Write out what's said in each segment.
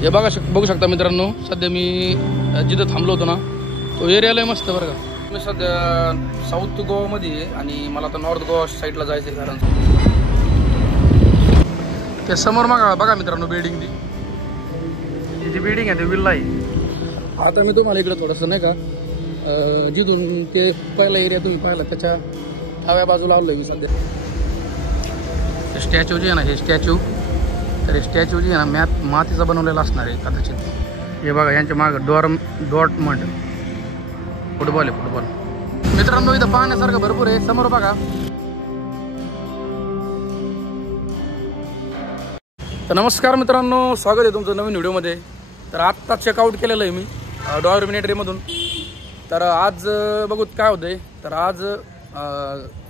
हे बघू शकता मित्रांनो, सध्या मी जिथं थांबलो होतो ना तो एरियाला मस्त बरं का. मी सध्या साऊथ गोवामध्ये आहे आणि मला आता नॉर्थ गोवा साईडला जायचं आहे. कारण ते समोर बघा मित्रांनो बिल्डिंग, ती जी बिल्डिंग आहे ती विल्ला आहे. आता मी तुम्हाला इकडं थोडंसं नाही का जिथून ते पहिला एरिया तुम्ही पाहिला त्याच्या डाव्या बाजूला आलो आहे मी सध्या. स्टॅच्यू जे आहे ना, हे स्टॅच्यू, तर हे स्टॅच्यू जे आहे ना मातीचा बनवलेला असणार आहे कदाचित. हे बघा यांच्या मागं डॉर्टमंड फुटबॉल आहे, फुटबॉल. मित्रांनो इथं पाहण्यासारखं भरपूर आहे. समोर बघा. तर नमस्कार मित्रांनो, स्वागत आहे तुमचं नवीन व्हिडिओमध्ये. तर आत्ता चेकआउट केलेलं आहे मी डॉर्मिनेटरीमधून. तर आज बघूत काय होतंय. तर आज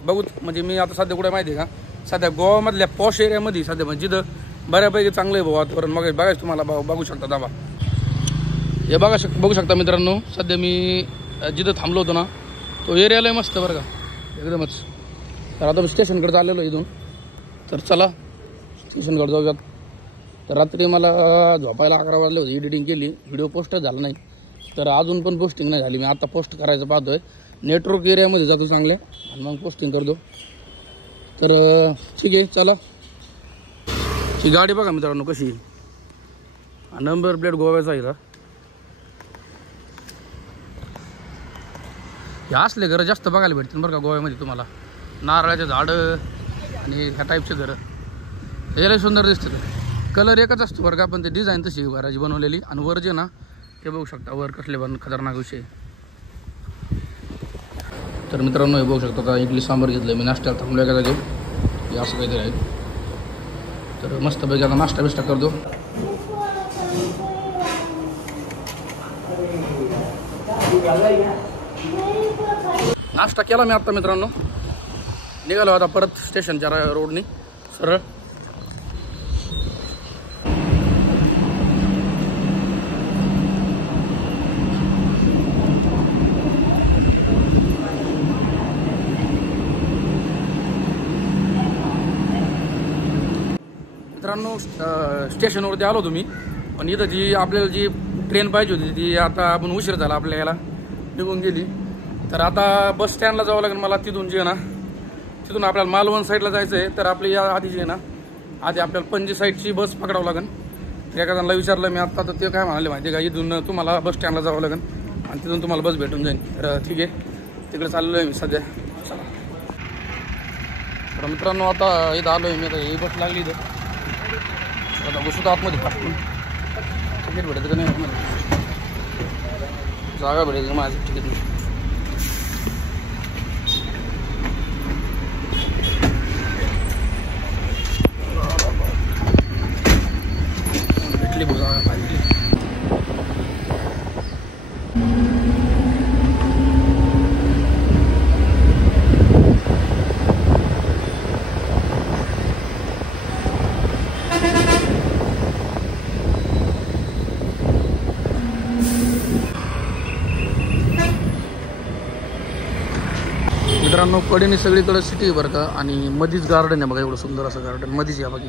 बघूत म्हणजे मी आता सध्या कुठे माहिती आहे का, सध्या गोवामधल्या पॉश एरियामध्ये सध्या म्हणजे जिथं बऱ्यापैकी चांगलं आहे वातावरण. मग बघायचं तुम्हाला बघू शकता दाबा. हे बघू शकता मित्रांनो, सध्या मी जिथं थांबलो होतो ना तो एरियाला मस्त बरं का एकदमच. तर आता मी स्टेशनकडे चाललेलो इथून. तर चला स्टेशनकडे जाऊयात. तर रात्री मला झोपायला 11 वाजले होते. एडिटिंग केली, व्हिडिओ पोस्टच झाला नाही. तर अजून पण पोस्टिंग नाही झाली. मी आता पोस्ट करायचं पाहतोय. नेटवर्क एरियामध्ये जातो चांगले आणि मग पोस्टिंग करतो. तर ठीक आहे चला. ही गाडी बघा मित्रांनो कशी, नंबर प्लेट गोव्याचा आहे. हे असले घरं जास्त बघायला भेटतील बरं का गोव्यामध्ये तुम्हाला. नारळाचे झाडं आणि ह्या टाईपचे घरं हे लय सुंदर दिसतं. कलर एकच असतो बरं का, पण ते डिझाईन तशी घराची बनवलेली. आणि वर जे ना ते बघू शकता, वर कसले खतरनाक विषय. तर मित्रांनो हे बघू शकता, आता इडली सांबार घेतलं मी नाश्त्याला थांबलो एका जागी. हे असं काहीतरी आहे. तर मस्तपैकी आता नाश्ता बिष्टा करतो. नाश्ता केला मी आत्ता मित्रांनो. निघालो आता परत स्टेशनच्या रोडनी सरळ. मित्रांनो स्टेशनवरती आलो तुम्ही, पण इथं जी आपल्याला जी ट्रेन पाहिजे होती ती आता आपण उशीर झाला आपल्याला निघून गेली. तर आता बस स्टँडला जावं लागेल मला. तिथून जे आहे ना, तिथून आपल्याला मालवण साईडला जायचं आहे. तर आपली या आधी जी आहे ना, आधी आपल्याला पणजी साईडची बस पकडावं लागेल. एका जणाला विचारलं मी आत्ता, तर ते काय म्हणाले माहिती आहे का, इथून तुम्हाला बस स्टँडला जावं लागेल आणि तिथून तुम्हाला बस भेटून जाईल. तर ठीक आहे, तिकडे चाललो आहे मी सध्या. तर मित्रांनो आता इथं आलो आहे मी. आता ही बस लागली इथं. आता बसू आतमध्ये टाकून तिकीट भेटायचं का नाही, जागा भेटायचं माझं तिकीट नाही. भेटली बघ जागा पाहिजे. मित्रांनो कडेने सगळीकडे सिटी आहे बरं का, आणि मधीच गार्डन आहे बघा. एवढं सुंदर असं गार्डन मधीच या बाकी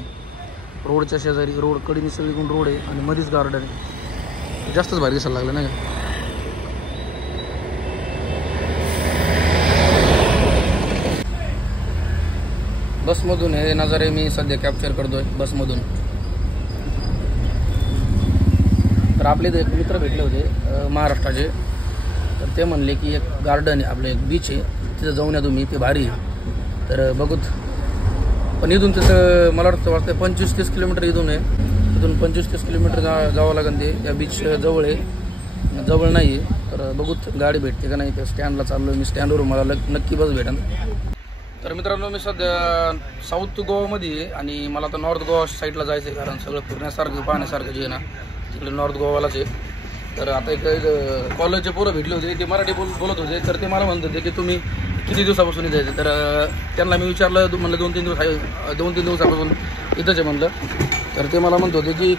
रोडच्या शेजारी. रोड कडेने सगळीकडून रोड आहे आणि मधीच गार्डन आहे. जास्तच भारी दिसायला लागलं नाही का. बसमधून हे नजारे मी सध्या कॅप्चर करतोय बसमधून. तर आपले एक मित्र भेटले होते महाराष्ट्राचे. तर ते म्हणले की एक गार्डन आहे आपलं, एक बीच आहे, तिथं जाऊन या तुम्ही, ते भारी आहे. तर बघूत. पण इथून तसं मला वाटतं 25-30 किलोमीटर इथून आहे. इथून 25-30 किलोमीटर जावं लागेल. ते त्या बीच जवळ आहे, जवळ नाही आहे. तर बघूत गाडी भेटते का नाही. त्या स्टँडला चाललो मी. स्टँडवरून मला नक्की बस भेटेल. तर मित्रांनो मी सध्या साऊथ गोवामध्ये आहे आणि मला आता नॉर्थ गोवा साईडला जायचं आहे. कारण सगळं फिरण्यासारखं पाहण्यासारखं जे आहे ना तिकडे नॉर्थ गोवालाच आहे. तर आता एक कॉलेजचे पोरं भेटले होते, ते मराठी बोलत होते. तर ते मला म्हणत होते की तुम्ही किती दिवसापासून जायचं. तर त्यांना मी विचारलं, म्हणलं 2-3 दिवसापासून इथंच आहे म्हणलं. तर ते मला म्हणत होते की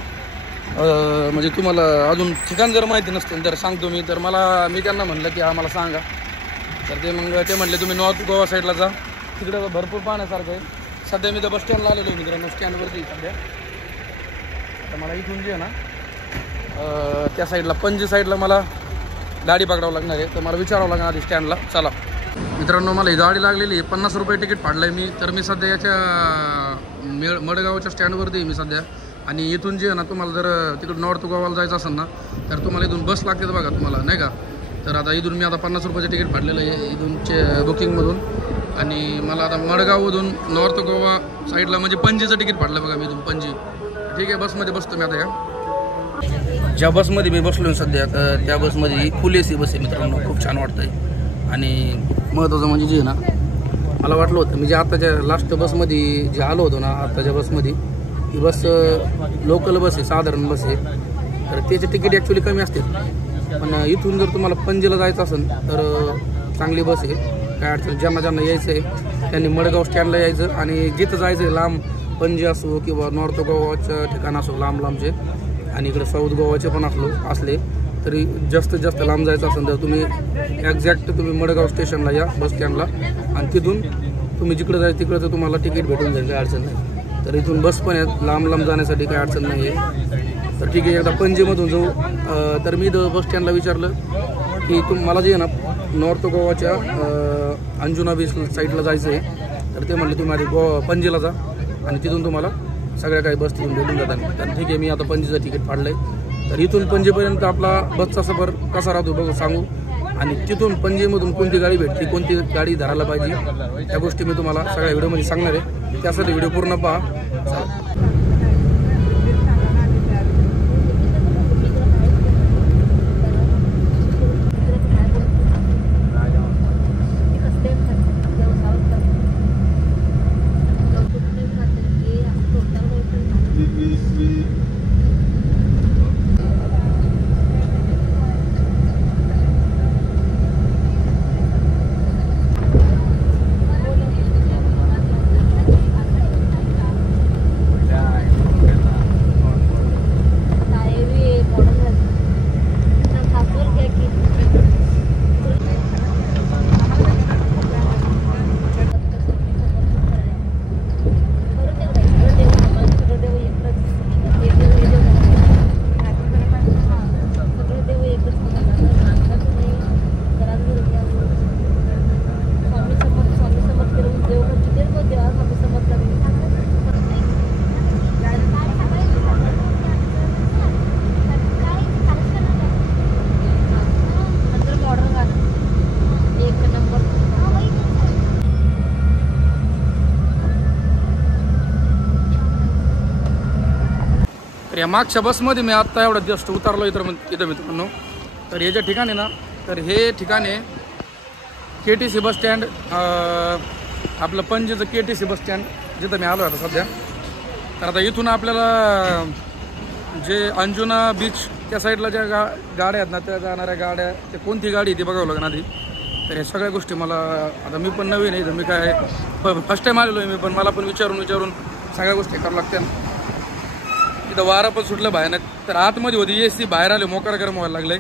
म्हणजे तुम्हाला अजून ठिकाण जर माहिती नसतील तर सांगतो मी. तर मी त्यांना म्हणलं की आम्हाला सांगा. तर ते म्हणले तुम्ही नॉर्थ गोवा साईडला जा, तिकडे भरपूर पाहण्यासारखं आहे. सध्या मी तर बस स्टँडला आलेलो मित्रांनो, स्टँडवरती सध्या. तर मला इथून जे आहे ना त्या साईडला पणजी साईडला मला गाडी पकडावं लागणार आहे, तर मला विचारावं लागणार आधी स्टँडला. चला मित्रांनो, मला ही गाडी लागलेली आहे, 50 रुपये तिकीट फाडलं आहे मी. तर मी सध्या याच्या मडगावच्या स्टँडवरती आहे मी सध्या. आणि इथून जे आहे ना, तुम्हाला जर तिकडं नॉर्थ गोवाला जायचं असेल ना, तर तुम्हाला इथून बस लागते बघा तुम्हाला, नाही का. तर आता इथून मी आता 50 रुपयाचं तिकीट फाडलेलं आहे इथूनचे बुकिंगमधून. आणि मला आता मडगावमधून नॉर्थ गोवा साईडला म्हणजे पणजीचं तिकीट फाडलं बघा मी इथून पणजी. ठीक आहे, बसमध्ये बसतो मी आता. या ज्या बसमध्ये मी बसलो सध्या, त्या बसमध्ये फुल AC बस आहे मित्रांनो, खूप छान वाटतं आहे. आणि महत्त्वाचं म्हणजे जे आहे ना, मला वाटलं होतं मी जे आताच्या लास्ट बसमध्ये जे आलो होतो ना, आताच्या बसमध्ये, ही बस लोकल बस आहे, साधारण बस आहे. तर त्याचे तिकीट ॲक्च्युली कमी असते. पण इथून जर तुम्हाला पणजीला जायचं असेल तर चांगली बस आहे, काय अडचण. ज्यांना ज्यांना यायचं आहे त्यांनी मडगाव स्टँडला यायचं. आणि जिथं जायचं आहे लांब, पणजी असो किंवा नॉर्थ गोवाचं ठिकाण असो लांब लांबचे, आणि इकडे साऊथ गोवाचे पण असले तरी जास्तीत जास्त लांब जायचं असेल तर तुम्ही एक्झॅक्ट तुम्ही मडगाव स्टेशनला या, बस स्टँडला. आणि तिथून तुम्ही जिकडे जायचं तिकडं तर तुम्हाला तिकीट भेटून जाईल, काही अडचण नाही. तर इथून बस पण आहेत लांब लांब जाण्यासाठी, काही अडचण नाही आहे. तर ठीक आहे, एकदा पणजीमधून जाऊ. तर मी बस स्टँडला विचारलं की मला जे आहे ना नॉर्थ गोवाच्या अंजुना बीच साईडला जायचं आहे. तर ते म्हणले तुम्ही आधी पणजीला जा आणि तिथून तुम्हाला सगळ्या काही बस तिथून भेटून जातात. तर ठीक आहे, मी आता पणजीचं तिकीट फाडलं आहे. तर इथून पणजीपर्यंत आपला बसचा सफर कसा राहतो बघू सांगू. आणि तिथून पणजीमधून कोणती गाडी भेटते, कोणती गाडी धरायला पाहिजे, त्या गोष्टी मी तुम्हाला सगळ्या व्हिडिओमध्ये सांगणार आहे. त्यासाठी व्हिडिओ पूर्ण पहा. या मागच्या बसमध्ये मी आत्ता एवढा जस्ट उतरलो इथं मित्रांनो. तर याच्या ठिकाणी ना, तर हे ठिकाण आहे KTC बस स्टँड, आपलं पणजीचं KTC बस स्टँड जिथं मी आलो आता सध्या. तर आता इथून आपल्याला जे अंजुना बीच त्या साईडला ज्या गाड्या आहेत ना, त्या जाणाऱ्या गाड्या, ते कोणती गाडी ती बघावं लागेल आधी. तर या सगळ्या गोष्टी मला आता, मी पण नवीन आहे, तर मी काय फर्स्ट टाईम आलेलो आहे मी पण, मला पण विचारून सगळ्या गोष्टी करावं लागतात. इथं वारा पण सुटलं भयानक. तर आतमध्ये होती AC, बाहेर आले मोकार गरम व्हायला लागले.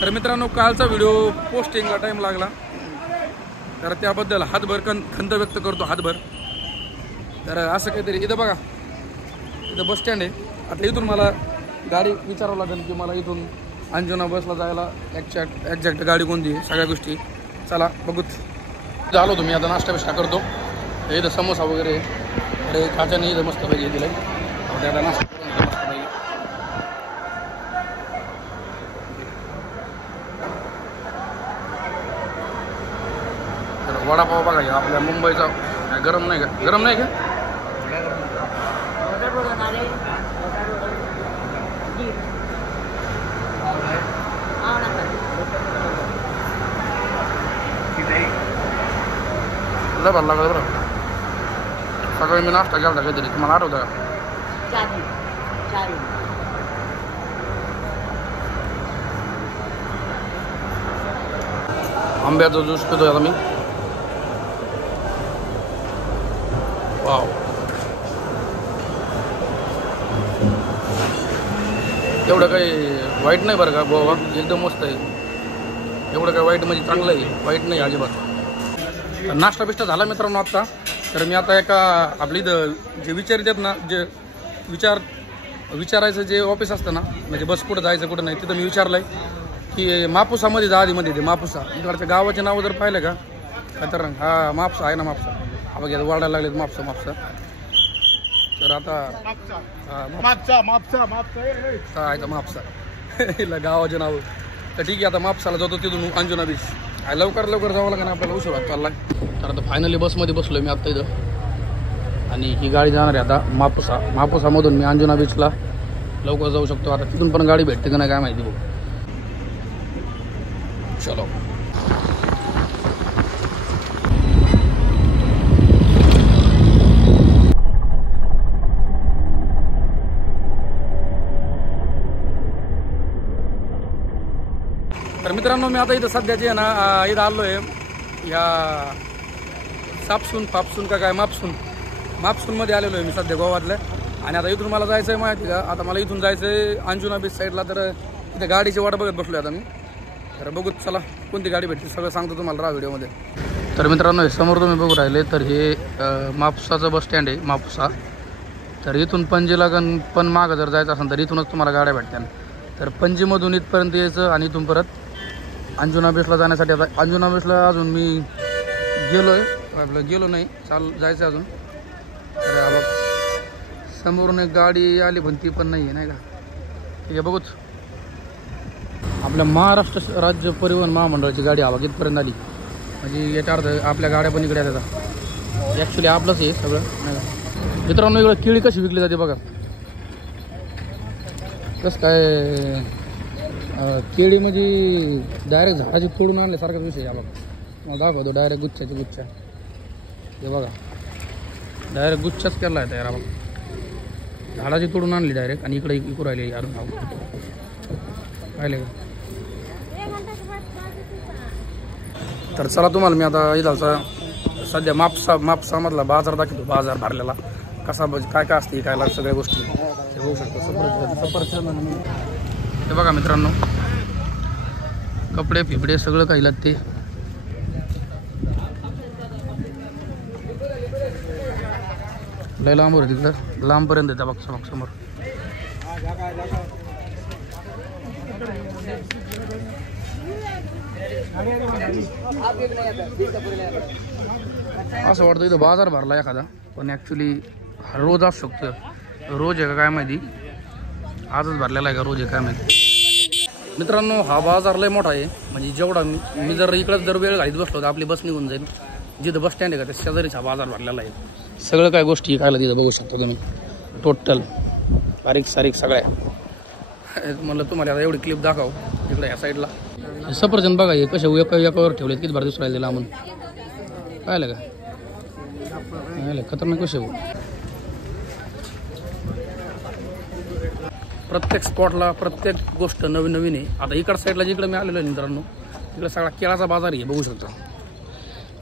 तर मित्रांनो, कालचा व्हिडिओ पोस्टिंगला टाईम लागला, तर त्याबद्दल हातभर खंत व्यक्त करतो, हातभर. तर असं काहीतरी इथं बघा, इथं बस स्टँड आहे. आता इथून मला गाडी विचारावं लागेल की मला इथून अंजुना बसला जायला एक्झॅक्ट गाडी कोणती, सगळ्या गोष्टी. चला बघूत. झालो तुम्ही आता नाश्ता बिष्टा करतो. इथं समोसा वगैरे, अरे खाच्याने इथं मस्त पाहिजे दिलं. आता नाश्ता वडापाव बघा आपल्या मुंबईचा, गरम नाही का? गरम नाही का? लय भरला का बरं. सकाळी मी नाश्ता केला काहीतरी, तुम्हाला आठवतं का? आंब्याचा ज्यूस पितोय आता मी. वाव, एवढं काही वाईट नाही बरं का गोवा, एकदम मस्त आहे. एवढं काय वाईट म्हणजे चांगलं आहे, वाईट नाही अजिबात. नाश्ता बिष्टा झाला मित्रांनो आत्ता. तर मी आता एका आपली इथं जे विचारित आहेत ना, जे विचार विचारायचं जे ऑफिस असतं ना, म्हणजे बस कुठं जायचं कुठं नाही, तिथं मी विचारलं आहे की मापुसामध्ये जा आधीमध्ये ते मापुसा. इकडच्या गावाचे नावं जर पाहिलं का तर हा मापसा आहे ना, मापसा हा बघा वाढायला लागलेत मापसा मापसा. तर आता आहे तर मापसा हिला गावाचे नाव. तर ठीक आहे, आता मापसाला जातो तिथून अंजुना बीच. लवकर जावं लागेल आपल्याला, उशीर होत चालला. तर आता फायनली बसमध्ये बसलो मी आत्ता इथं आणि ही गाडी जाणार आहे आता मापुसामधून मी अंजुना बीचला लवकर जाऊ शकतो. आता तिथून पण गाडी भेटते का नाही काय माहिती बघ. चलो तर मित्रांनो, मी आता इथं सध्याचे आहे ना, इथं आलो आहे ह्या फापसून का काय मापसूनमध्ये आलेलो आहे मी सध्या गोवातल्या. आणि आता इथून मला जायचं आहे माहिती का, आता मला इथून जायचं आहे अंजुना बीच साईडला. तर इथे गाडीची वाट बघत बसलो आता मी. तर बघू चला कोणती गाडी भेटते सगळं सांगतो तुम्हाला राहा व्हिडिओमध्ये. तर मित्रांनो, हे समोर तुम्ही बघू राहिले तर हे मापुसाचं बस स्टँड आहे मापुसा. तर इथून पणजीला पण मागं जर जायचं असेल तर इथूनच तुम्हाला गाड्या भेटत्या. तर पणजीमधून इथपर्यंत यायचं आणि इथून परत अंजुना बीचला जाण्यासाठी. आता अंजुना बीचला अजून मी गेलो नाही, जायचं अजून. तर बघ समोरून एक गाडी आली पण ती पण नाही आहे नाही का. ठीक आहे, बघूच. आपल्या महाराष्ट्र राज्य परिवहन महामंडळाची गाडी हवा इथपर्यंत आली. म्हणजे याच्या अर्थ आपल्या गाड्या पण इकडे येतात. ॲक्च्युली आपलंच आहे सगळं नाही का. मित्रांनो, इकडं केळी कशी विकली जाते बघा. कसं काय केळी म्हणजे डायरेक्ट झाडाची तोडून आणल्यासारखाच विषय आहे. बघा दाखवतो डायरेक्ट गुच्छा हे बघा, डायरेक्ट गुच्छाच केला आहे तयार. बघा झाडाची तोडून आणली डायरेक्ट आणि इकडे इकू राहिले यार पाहिले का. तर चला तुम्हाला मी आता इथलचा सध्या मापसामधला बाजार दाखवतो. बाजार भरलेला कसा काय काय असते काय सगळ्या गोष्टी हे होऊ शकतं. हे बघा मित्रांनो, कपडे फिपडे सगळं काही लागते. लय लांबवर आहे तिकडं, लांबपर्यंत येतं बघ समोर. असं वाटतं इथं बाजार भरला एखादा, पण ॲक्च्युली रोज असू शकतं. रोज आहे का काय माहिती, आजच भरलेला आहे का रोज आहे काय माहिती. मित्रांनो, हा बाजार लय मोठा आहे. म्हणजे जेवढा मी जर इकडं जर वेळ घालीत बसलो तर आपली बस निघून जाईल. जिथं बस स्टँड आहे का त्या शेजारीच हा बाजार भरलेला आहे. सगळं काय गोष्टी खायला तिथं बघू शकतो तुम्ही, टोटल बारीक सारीक सगळ्या. म्हणलं तुम्हाला आता एवढी क्लिप दाखव. इकडे ह्या साईडला सफरचंद बघा, हे कसे एकावर ठेवलेत, किती भारी दिसून राहिले लांबून. पाहिलं का खतरनाक कसे हो. प्रत्येक स्पॉटला प्रत्येक गोष्ट नवीन आहे. आता इकडच्या साईडला जिकडे मी आलेलो आहे मित्रांनो, तिकडे सगळा केळाचा बाजार आहे बघू शकता.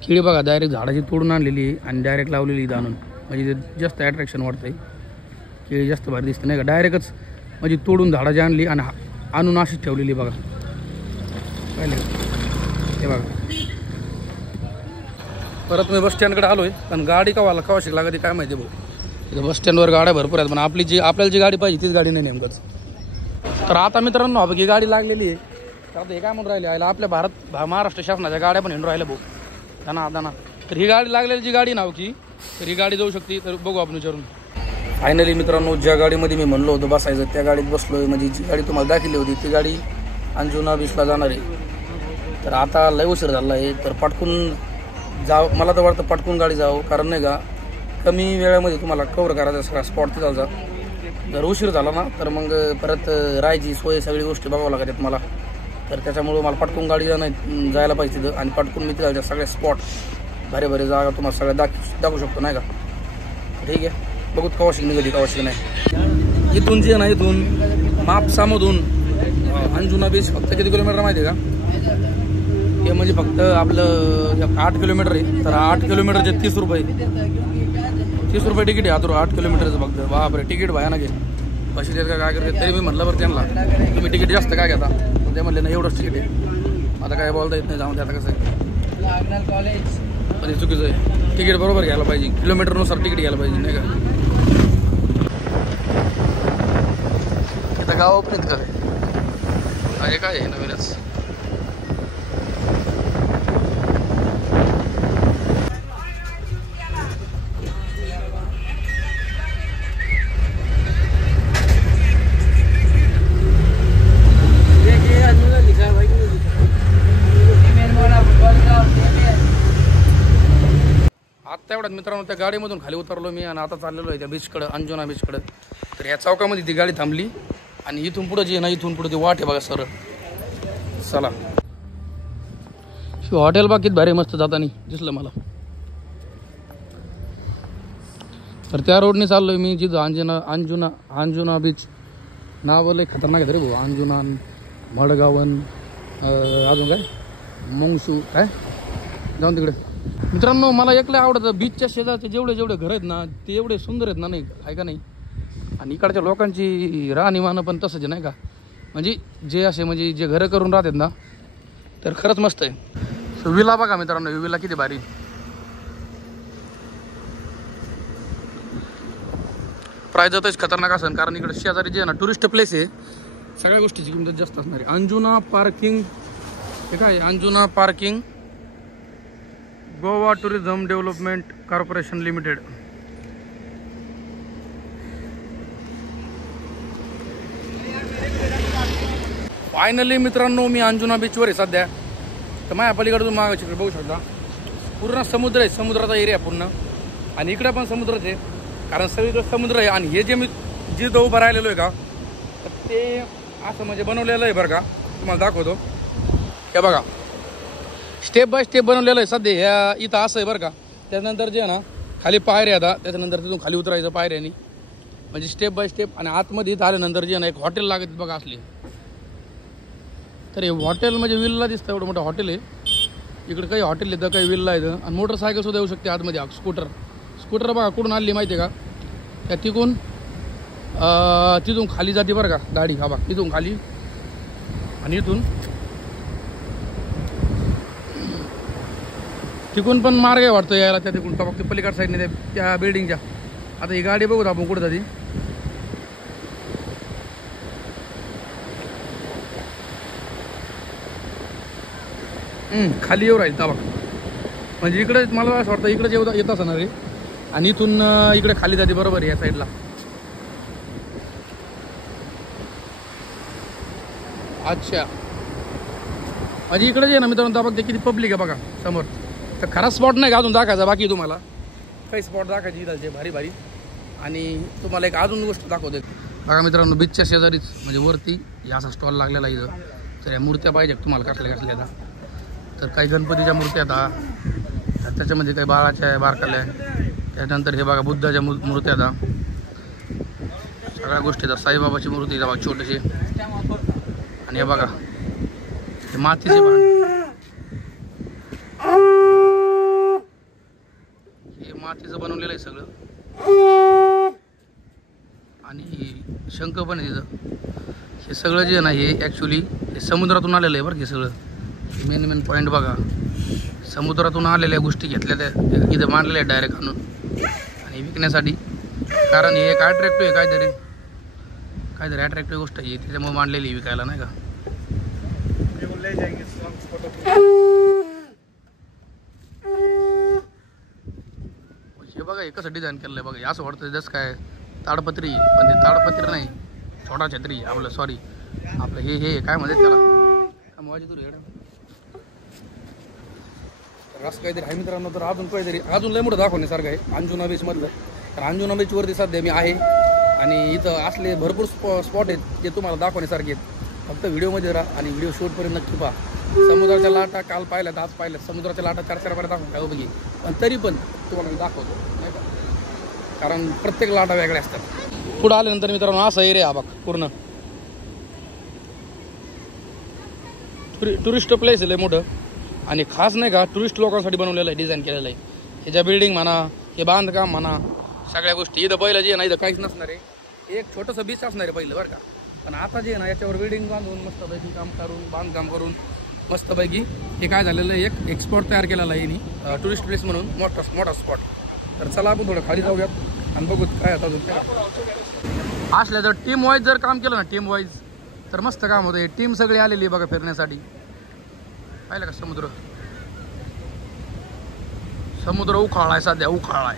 केळी बघा डायरेक्ट झाडाची तोडून आणलेली आहे आणि डायरेक्ट लावलेली इथं आणून. म्हणजे ते जास्त ॲट्रॅक्शन वाटतं आहे. केळी जास्त भारी दिसते नाही का. डायरेक्टच म्हणजे तोडून झाडाची आणली आणि आणून अशीच ठेवलेली बघा. पाहिले हे बघा. परत मी बस स्टँडकडे आलो आहे, पण गाडी कवा शिक लागते काय माहिती भाऊ. इथं बस स्टँडवर गाड्या भरपूर आहेत, पण आपल्याला जी गाडी पाहिजे तीच गाडी नाही नेमकंच. तर आता मित्रांनो, हवं ही गाडी लागलेली आहे. तर आता हे काय म्हणून राहिले आयला, आपल्या महाराष्ट्र शासनाच्या गाड्या पण हिंडून राहिल्या भाऊ दाना. तर ही गाडी लागलेली जी गाडी नाव की, तर ही गाडी जाऊ शकते. तर बघू आपण विचारून. फायनली मित्रांनो, ज्या गाडीमध्ये मी म्हणलो होतो बसायचं त्या गाडीत बसलोय. म्हणजे जी गाडी तुम्हाला दाखवली होती ती गाडी अंजुना बीचला जाणार आहे. तर आता लय उशीर झाला आहे, तर पटकून मला तर वाटतं पटकून गाडी जावं. कारण नाही का, कमी वेळामध्ये तुम्हाला कव्हर करायचा सगळा स्पॉट तिथालचा. जर उशीर झाला ना तर मग परत राहायची सोय सगळी गोष्टी बघावं लागतात मला. तर त्याच्यामुळं मला पटकून गाडी जायला पाहिजे तिथं. आणि पटकून मी तिथालच्या सगळे स्पॉट भारी जागा तुम्हाला सगळ्या दाखवू शकतो नाही का. ठीक आहे, बघू कवाशी निघाली कवाशी नाही. इथून जे ना, इथून मापसामधून अंजुना बीच फक्त किती किलोमीटर माहिती आहे का. ते म्हणजे फक्त आपलं 8 किलोमीटर आहे. तर 8 किलोमीटरचे 30 रुपये तिकीट आहे. आता 8 किलोमीटरचं फक्त. बापरे, तिकीट भयानक आहे. बशी देत का काय करते. तरी मी म्हटलं बरं त्यांना, तुम्ही तिकीट जास्त काय घेता. ते म्हणले नाही एवढंच तिकीट आहे. आता काय बोलता येत नाही, जाऊन आता कसं आहे. पण हे चुकीचं आहे. तिकीट बरोबर घ्यायला पाहिजे, किलोमीटरनुसार तिकीट घ्यायला पाहिजे नाही का. आपल्या गावापर्यंत का हे काय आहे नवीनच. आत्ता एवढ्यात मित्रांनो त्या गाडीमधून खाली उतरलो मी आणि आता चाललेलो आहे त्या बीचकडं, अंजुना बीचकडं. तर ह्या चौकामध्ये ती गाडी थांबली आणि इथून पुढं जी आहे ना, इथून पुढं ती वाट आहे बघा सरळ. चला हॉटेल बाकीत भारी मस्त जातानी दिसलं मला. तर त्या रोडने चाललोय मी जिथं अंजुना बीच नाव लय खतरनाक आहे रे भाऊ. अंजुना, मडगावन, अजून काय मंगसू काय जाऊन तिकडे. मित्रांनो मला एकलं आवडतं बीचच्या शेजारचे जेवढे घर आहेत ना ते एवढे सुंदर आहेत ना, नाही आहे का नाही. आणि इकडच्या लोकांची राहणीमान पण तसंच आहे नाही का. म्हणजे जे असे म्हणजे जे घरं करून राहतात ना तर खरंच मस्त आहे. विला बघा मित्रांनो, विला किती भारी. प्राइजच खतरनाक असेल कारण इकडे शेजारी जे आहे ना टुरिस्ट प्लेस आहे, सगळ्या गोष्टीची किंमत जास्त असणार आहे. अंजुना पार्किंग हे काय, Anjuna parking Goa tourism development corporation limited. Finally मित्रांनो मी अंजुना बीचवर आहे सध्या. तर माझ्या पलीकडून मागायची बघू शकता पूर्ण समुद्र आहे, समुद्राचा एरिया पूर्ण. आणि इकडे पण समुद्रच आहे कारण सगळीकडे समुद्र आहे. आणि हे जे मी जिथं उभं राहिलेलो आहे का तर ते असं म्हणजे बनवलेलं आहे बरं का, तुम्हाला दाखवतो. हे बघा स्टेप बाय स्टेप बनवलेलं आहे सध्या. ह्या इथं असं आहे बरं का. त्यानंतर जे आहे ना खाली पायऱ्या आता, त्याच्यानंतर तिथून खाली उतरायचं पायऱ्यानी म्हणजे स्टेप बाय स्टेप. आणि आतमध्ये इथं आल्यानंतर जे आहे ना एक हॉटेल लागत बघा असली. तर हे हॉटेल म्हणजे विल्ला दिसतं, एवढं मोठं हॉटेल आहे. इकडे काही हॉटेल येतं, काही विल्ला येतं. आणि मोटरसायकल सुद्धा येऊ शकते आतमध्ये. स्कूटर बघा कुठून आणली माहिती आहे का, त्या तिथून खाली जाते बरं का गाडी. हा बघा तिथून खाली आणि तिकून पण मार्ग आहे वाटतं यायला. त्या तिकून फक्त पलीकडच्या साईडने त्या बिल्डिंगच्या. आता ही गाडी बघू आपण कुठं जाते. खाली येऊ राहील बघा. म्हणजे इकडे मला असं वाटतं इकडे येत असणार आहे आणि इथून इकडे खाली जाते बरोबर आहे या साईडला. अच्छा म्हणजे इकडे जे ना मित्रांनो बघते किती पब्लिक आहे बघा समोर. तर खरा स्पॉट नाही का अजून दाखवायचा बाकी तुम्हाला काही स्पॉट दाखवायचे इथलचे भारी भारी. आणि तुम्हाला एक अजून गोष्ट दाखवते बघा मित्रांनो. बीचच्या शेजारीच म्हणजे वरती असा स्टॉल लागलेला इथं. तर या मूर्त्या पाहिजे तुम्हाला कसल्या आता. तर काही गणपतीच्या मूर्त्या आता, त्याच्यामध्ये काही बाळाच्या आहे बारकाल्या आहे. त्यानंतर हे बघा बुद्धाच्या मूर्त्या आता, सगळ्या गोष्टी आता. साईबाबाची मूर्ती बघा छोटीशी. आणि हे बघा हे मातीचे भांड, हे मातीचं बनवलेलं आहे सगळं. आणि शंख पण आहे तिथं. हे सगळं जे आहे ना हे ॲक्च्युली हे समुद्रातून आलेलं आहे बरं. हे सगळं मेन पॉईंट बघा. समुद्रातून आलेल्या गोष्टी घेतल्या त्या इथं मांडलेल्या आहेत डायरेक्ट आणून आणि विकण्यासाठी. कारण हे एक अट्रॅक्टिव्ह आहे काहीतरी अट्रॅक्टिव्ह गोष्ट आहे त्याच्यामुळे मांडलेली विकायला नाही का. हे बघा हे कसं डिझाईन केलेलं आहे बघा. हे असं वाटतं जसं काय ताडपत्री, पण ते ताडपत्री नाही, छोटा छत्री आपलं. सॉरी आपलं हे काय म्हणतात त्याला माझी तू रेड रस काहीतरी आहे मित्रांनो. तर अजून लय मोठं दाखवण्यासारखं आहे अंजुना बीचमधलं. तर अंजुना बीचवरती सध्या मी आहे आणि इथं असले भरपूर स्पॉट आहेत ते तुम्हाला दाखवण्यासारखे आहेत. फक्त व्हिडिओमध्ये राहा आणि व्हिडिओ शूटपर्यंत नक्की पहा. समुद्राच्या लाटा काल पाहिल्यात, आज पाहिल्यात. समुद्राच्या लाटा 4-4 बार दाखवून काय बघी, पण तरी पण तुम्हाला मी दाखवतो नाही का, कारण प्रत्येक लाटा वेगळ्या असतात. पुढं आल्यानंतर मित्रांनो असा एरिया हा बघ पूर्ण टुरिस्ट प्लेस आहे लय मोठं. आणि खास नाही का टुरिस्ट लोकांसाठी बनवलेलं आहे, डिझाईन केलेलं आहे. ह्याच्या बिल्डिंग म्हणा, हे बांधकाम म्हणा, सगळ्या गोष्टी. इथं पहिलं जे नाही इथं काहीच नसणार आहे. एक छोटंसं बीच असणार आहे पहिलं बरं का. पण आता जे ना याच्यावर बिल्डिंग बांधून मस्तपैकी काम करून बांधकाम करून मस्तपैकी हे काय झालेलं आहे, एक स्पॉट तयार केलेला आहे यांनी टुरिस्ट प्लेस म्हणून मोठा स्पॉट. तर चला आपण थोडं खाली जाऊयात आणि बघू काय आता अजून. असल्या जर टीम वाईज जर काम केलं ना, टीम वाईज, तर मस्त काम होतं. टीम सगळी आलेली बघा फिरण्यासाठी. पाहिलं का समुद्र, समुद्र उखाळाय सध्या, उखाळाय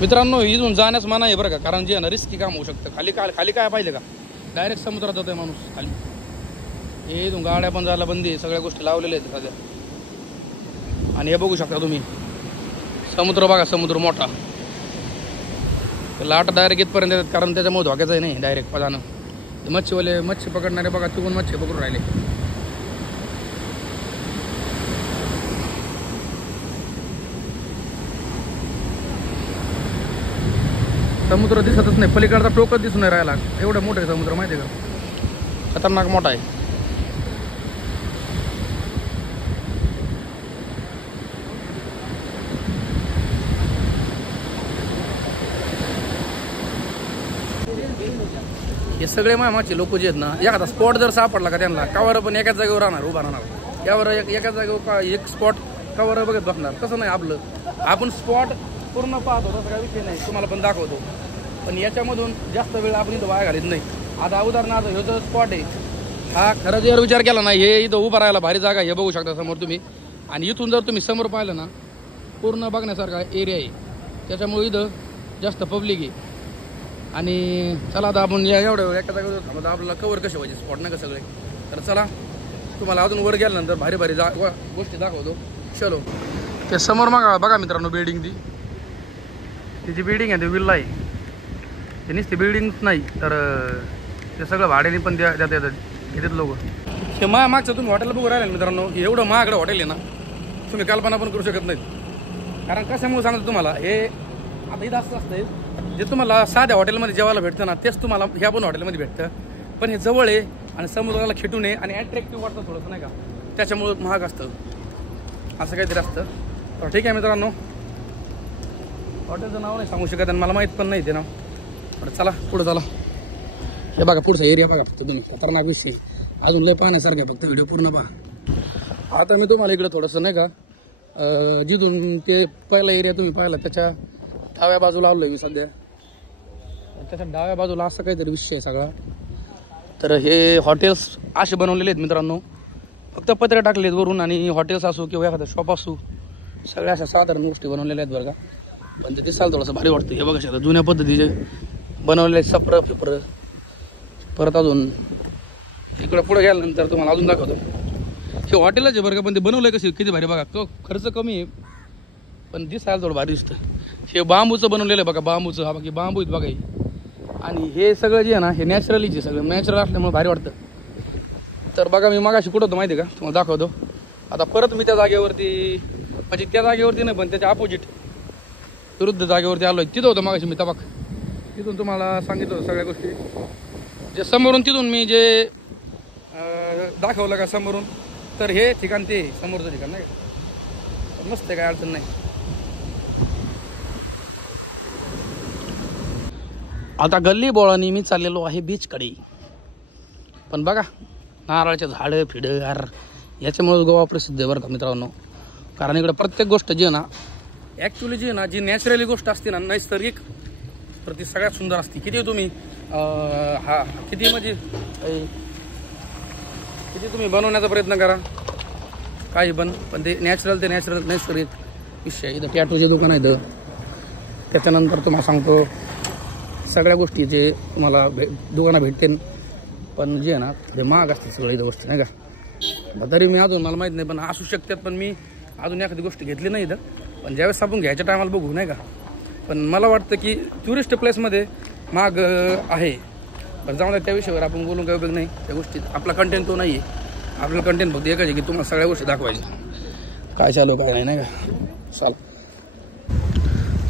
मित्रांनो. इथून जाण्यास मना आहे बरं का, कारण जे ना रिस्की काम होऊ शकतं. खाली काय पाहिजे का, डायरेक्ट समुद्रात जातोय माणूस खाली. हे इथून गाड्या पण जायला बंदी आहे, सगळ्या गोष्टी लावलेल्या आहेत सध्या. आणि हे बघू शकता तुम्ही समुद्र बघा, समुद्र मोठा. लाट डायरेक्ट इथपर्यंत येतात, कारण त्याच्यामुळे धोक्याचं नाही डायरेक्ट जाणं. मच्छीवाले मच्छी पकडणारे बघा तिकडून मच्छी पकडून राहिले. समुद्र दिसतच नाही, पलीकडचा टोकच दिसून नाही राहिला. एवढं मोठं आहे समुद्र, माहिती आहे का, खतरनाक मोठा आहे. हे सगळे मामाचे लोक जे आहेत ना, एखादा स्पॉट जर सापडला का त्यांना, कावर पण एकाच जागेवर राहणार, उभा राहणार. यावर एकाच जागेवर एक स्पॉट कावर बघत बसणार. तसं नाही आपलं, आपण स्पॉट पूर्ण पाहतो, तसं काही विषय नाही, तुम्हाला पण दाखवतो. पण याच्यामधून जास्त वेळ आपण इथं वाया घालीत नाही. आता उदाहरणार्थ हे जो स्पॉट आहे, हा खरं जर विचार केला ना, हे इथं उभं राहायला भारी जागा. हे बघू शकता समोर तुम्ही. आणि इथून जर तुम्ही समोर पाहिलं ना, पूर्ण बघण्यासारखा एरिया आहे. त्याच्यामुळे इथं जास्त पब्लिक आहे. आणि चला आता आपण एवढं एका जागेवर थांबतो, आपल्याला कवर कसे व्हायचे स्पॉट नाही का सगळे. तर चला तुम्हाला अजून वर गेल्यानंतर भारी भारी गोष्टी दाखवतो. चलो. ते समोर मग बघा मित्रांनो, बिल्डिंग ती जी बिल्डिंग आहे ती विल्ला आहे. ते नुसती बिल्डिंगच नाही तर ते सगळं भाड्याने पण देतात येतात लोक. हे मागचं तुम्ही हॉटेल बघू राहिले मित्रांनो, एवढं महागडं हॉटेल आहे ना, तुम्ही कल्पना पण करू शकत नाहीत. कारण कशामुळे सांगतो तुम्हाला, हे आता इथं असं असतंय, जे तुम्हाला साध्या हॉटेलमध्ये जेवायला भेटतं ना, तेच तुम्हाला ह्या पण हॉटेलमध्ये भेटतं. पण हे जवळ आहे आणि समुद्राला खेटून आहे आणि अट्रॅक्टिव्ह वाटतं थोडंसं नाही का, त्याच्यामुळं महाग असतं, असं काहीतरी असतं. तर ठीक आहे मित्रांनो, हॉटेलचं नाव नाही सांगू शकत आणि मला माहीत पण नाही ते नाव. तर चला पुढं चला. हे बघा पुढचा एरिया बघा फक्त तुम्ही, खतरनाक विषय अजून लय पाहण्यासारखं आहे, फक्त व्हिडिओ पूर्ण पहा. आता मी तुम्हाला इकडं थोडंसं नाही का, जिथून ते पहिला एरिया तुम्ही पाहिला त्याच्या डाव्या बाजूला आलो आहे मी सध्या. त्याच्या डाव्या बाजूला असं काहीतरी विषय आहे सगळा. तर हे हॉटेल्स असे बनवलेले आहेत मित्रांनो, फक्त पत्रे टाकलेत वरून. आणि हॉटेल्स असो किंवा एखादा शॉप असो, सगळ्या अशा साधारण गोष्टी बनवलेल्या आहेत बरं का. पण ते दिसायला थोडंसं भारी वाटतं. हे बघा शकता जुन्या पद्धतीचे बनवलेले सप्र फिप्र. परत अजून इकडं पुढे गेल्यानंतर तुम्हाला अजून दाखवतो. हे हॉटेलच आहे बरं का, पण ते बनवलं कसे किती भारी बघा. खर्च कमी आहे पण दिसायला थोडं भारी दिसतं. हे बांबूचं बनवलेलं आहे बघा, बांबूचं. हा बाकी बांबू आहेत बघा हे. आणि हे सगळं जे आहे ना, हे नॅचरलीच आहे सगळं. नॅचरल असल्यामुळे भारी वाटतं. तर बघा मी मागाशी कुठं होतो माहिती आहे का, तुम्हाला दाखवतो. आता परत मी त्या जागेवरती, म्हणजे त्या जागेवरती नाही पण त्याच्या अपोजिट विरुद्ध जागेवरती आलो आहे. तिथं होतं मागाशी मी तबाक. तिथून तुम्हाला सांगितलं होतं सगळ्या गोष्टी, जे समोरून तिथून मी जे दाखवलं का समोरून, तर हे ठिकाण ते समोरचं ठिकाण नाही का, मस्त आहे, काय अडचण नाही. आता गल्ली बोळानी मी चाललेलो आहे बीचकडे. पण बघा नारळाचे झाडं फिडं यार, याच्यामुळे गोवा प्रसिद्ध आहे बरं का मित्रांनो. कारण इकडं प्रत्येक गोष्ट जी आहे ना, ॲक्च्युली जी आहे ना, जी नॅचरली गोष्ट असते ना, नैसर्गिक, तर ती सगळ्यात सुंदर असते. किती तुम्ही किती म्हणजे किती तुम्ही बनवण्याचा प्रयत्न करा काही पण ते नॅचरल नैसर्गिक विषय. इथं टॅटूचे दुकान आहे इथं. त्याच्यानंतर तुम्हाला सांगतो सगळ्या गोष्टी जे तुम्हाला दुकानं भेटते, पण जे आहे ना थोडे महाग असते सगळं इथं गोष्टी नाही का. तरी मी अजून मला माहीत नाही, पण असू शकतात, पण मी अजून एखादी गोष्ट घेतली नाही इथं. पण ज्यावेळेस आपण घ्यायच्या टायमाला बघू नाही का. पण मला वाटतं की टुरिस्ट प्लेसमध्ये महाग आहे. बरं जाऊन त्या विषयावर आपण बोलून काही उपयोग नाही. त्या गोष्टीत आपला कंटेंट तो नाही आहे. आपलं कंटेंट फक्त एकच आहे की तुम्हाला सगळ्या गोष्टी दाखवायच्या, काय चालू काय नाही का. चाल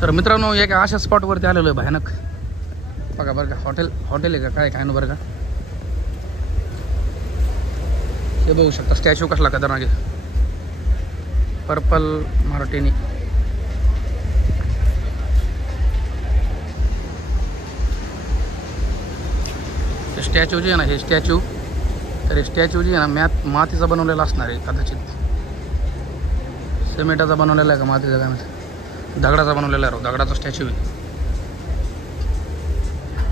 तर मित्रांनो, एका अशा स्पॉटवरती आलेलो आहे भयानक बघा बरं का. हॉटेल आहे का काय ना बरं का. हे बघू शकता स्टॅच्यू कसला खतरनाक आहे, पर्पल मार्टिनी. स्टॅच्यू जे आहे ना, हे स्टॅच्यू, तर हे स्टॅच्यू जे आहे ना मातीचा बनवलेला असणार आहे कदाचित. सिमेंटाचा बनवलेला आहे का मातीचा काय माहिती, दगडाचा बनवलेला आहे. दगडाचा स्टॅच्यू आहे.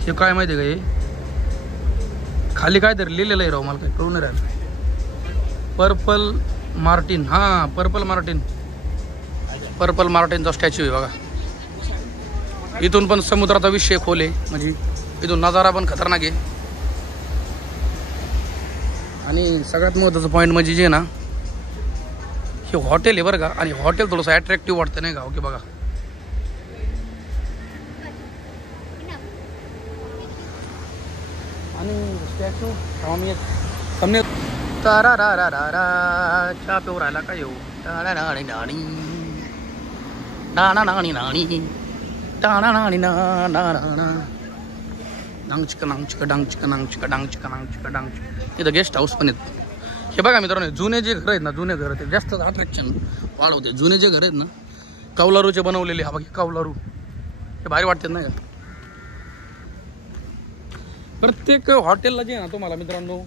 हे काय माहिती आहे का, हे खाली काय तरी लिहिलेलं आहे राव, मला काही कळून नाही राहिलं. पर्पल मार्टिन, हां पर्पल मार्टिनचा स्टॅच्यू आहे बघा. इथून पण समुद्राचा विषय खोल आहे, म्हणजे इथून नजारा पण खतरनाक आहे. आणि सगळ्यात महत्त्वाचं पॉईंट म्हणजे जे ना, हे हॉटेल आहे बरं का. आणि हॉटेल थोडंसं अट्रॅक्टिव्ह वाटतं नाही का. ओके बघा, आणि स्टॅच्यू सामने तारा रा रा रा रा चहा पिऊ राहिला का येऊ टाणा नाणी नाणी नाणा नाणी नाणी टाणा नाणी ना ना ना डांग चिका नांग चिका डांग चिका नांग चिका डांग चिका नांग चिका डांग चिका. तिथं गेस्ट हाऊस पण आहेत. हे बघा मित्रांनो, जुने जे घर आहेत ना, जुने घर ते जास्त अट्रॅक्शन वाढवते. जुने जे घर आहेत ना, कौलारूचे बनवलेले, हा बघा कौलारू, हे भारी वाटतात नाही का. प्रत्येक हॉटेलला जे ना तुम्हाला मित्रांनो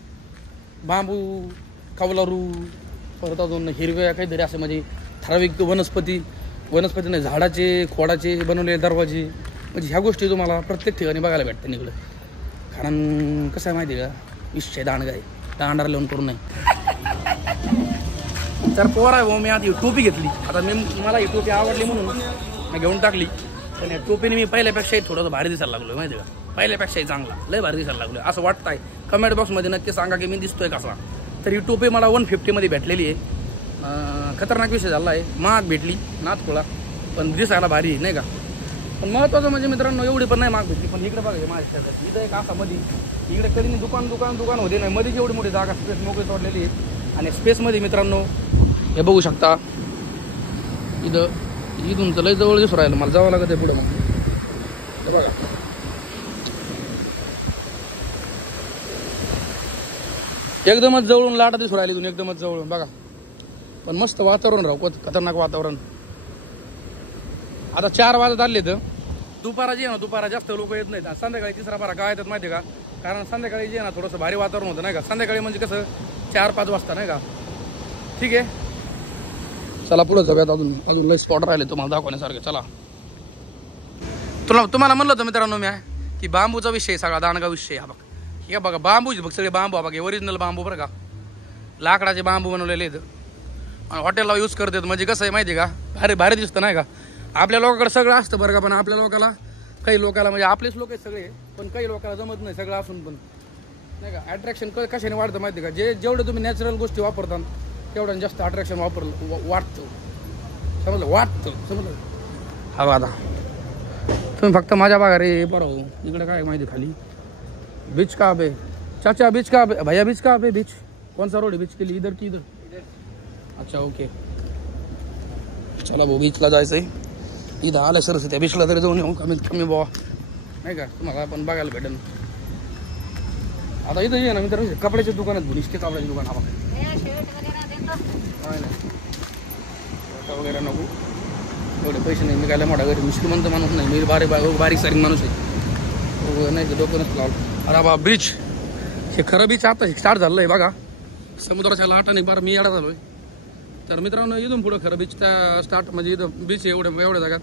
बांबू, कौलारू, परत अजून हिरव्या काहीतरी असं म्हणजे ठराविक वनस्पती नाही, झाडाचे खोडाचे बनवलेले दरवाजे, म्हणजे ह्या गोष्टी तुम्हाला प्रत्येक ठिकाणी बघायला भेटते इकडं. कारण कसं आहे माहिती आहे का, विषय दांडगा आहे, दांडार लिहून करून नाही. तर पोर आहे भाऊ, मी आता ही टोपी घेतली. आता मला ही टोपी आवडली म्हणून मी घेऊन टाकली. पण या टोपीने मी पहिल्यापेक्षाही थोडंसं भारी दिसायला लागलो माहिती आहे का. पहिल्यापेक्षाही चांगला, लय भारी दिसायला लागलो असं वाटतं आहे. कमेंट बॉक्समध्ये नक्की सांगा की मी दिसतोय कसा. तर ही टोपी मला 150 भेटलेली आहे. खतरनाक विषय झाला आहे, महाग भेटली नाथखोळा, पण दिसायला भारी नाही का. पण महत्त्वाचं म्हणजे मित्रांनो, एवढी पण नाही महाग भेटली. पण इकडे बघा माझ्या शेतात इथं एक असा मध्ये, इकडे कधी दुकान होते नाही, मध्ये एवढी मोठी जागा स्पेस मोकळी सोडलेली आहे. आणि स्पेसमध्ये मित्रांनो हे बघू शकता, इथून तर लय जवळ दिसून राहिलं, मला जावं लागत आहे पुढं. मग बघा एकदमच जवळून लाटा दिसून राहिली, इथून एकदमच जवळून बघा. पण मस्त वातावरण राहू, खतरनाक वातावरण. आता 4 वाजत आले तर दुपारा जे ना, दुपारा जास्त लोक येत नाहीत. संध्याकाळी 3रा बारा काय येतात माहिती आहे का, कारण संध्याकाळी जे ना थोडंसं भारी वातावरण होतं नाही का. संध्याकाळी म्हणजे कसं 4-5 वाजता नाही का. ठीक आहे, चला पुढे जाऊयात. अजून लय स्पॉट राहिले तुम्हाला दाखवण्यासारखे. चला, तुम्हाला म्हणलं होतं मित्रांनो मी की बांबूचा विषय सगळा दांडगा विषय. हा बघ, हे बघा बांबूच बघ, सगळे बांबू बघा, ओरिजिनल बांबू बरं का, लाकडाचे बांबू बनवलेले आहेत. आणि हॉटेलला यूज करतात, म्हणजे कसं आहे माहिती आहे का, भारी दिसतं नाही का. आपल्या लोकांकडे सगळं असतं बरं का, पण आपल्या लोकाला, काही लोकाला म्हणजे आपलेच लोक आहेत सगळे, पण काही लोकांना जमत नाही सगळं असून पण नाही का. अट्रॅक्शन कशाने वाढतं माहिती आहे का, जेवढे तुम्ही नॅचरल गोष्टी वापरता तेवढं जास्त अट्रॅक्शन वाटतं. समजलं. हा आता तुम्ही फक्त माझ्या बागा रे बरं. इकडे काय माहिती खाली बीच का पे चाचा, बीच का पे भैया, बीच का पे बीच कौन सा रोड है बीच के लिए, इधर की इधर. अच्छा ओके, चला भाऊ बीचला जायचंय. इथं आलं सरस त्या बीचला तरी जाऊन येऊ कमीत कमी बाबा नाही का, तुम्हाला पण बघायला भेटेल. आता इथं ये ना मित्रांनो, कपड्याच्या दुकानात निष्ठे कपड्याचे दुकान. हा वगैरे नको, एवढे पैसे नाही. मी काय मोठा घरी श्रीमंत माणूस नाही, मी बारीक सारीक माणूस आहे नाही, डोकं नसतं लावलं. अरे बा बीच, हे खरं बीच आता स्टार्ट झालं आहे बघा, समुद्राच्या लाटाने बरं मी येडा झालो आहे. तर मित्रांनो इथून पुढं खरं बीच स्टार्ट, म्हणजे इथं बीच एवढ्या जागात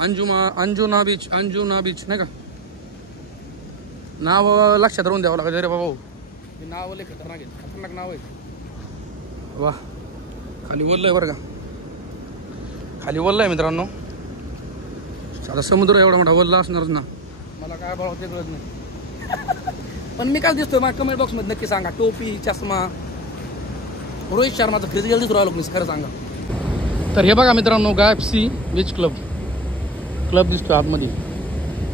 अंजुना बीच नाही का. नाव लक्षात राहून द्यावं लागेल रे बाबा, नाव लय खतरनाक नाव आहे. वा, खाली वल्ल आहे बरं का, खाली वल्ल आहे मित्रांनो. साधा समुद्र एवढा मोठा वल्ला असणारच ना, मला काय बघा ते कळत नाही. पण मी काय दिसतोय माझ्या कमेंट बॉक्समध्ये नक्की सांगा. टोपी, चष्मा, रोहित शर्माचं फिजिकल दिसून राहिलो मी, खरं सांगा. तर हे बघा मित्रांनो, गायफसी बीच क्लब दिसतोय आतमध्ये.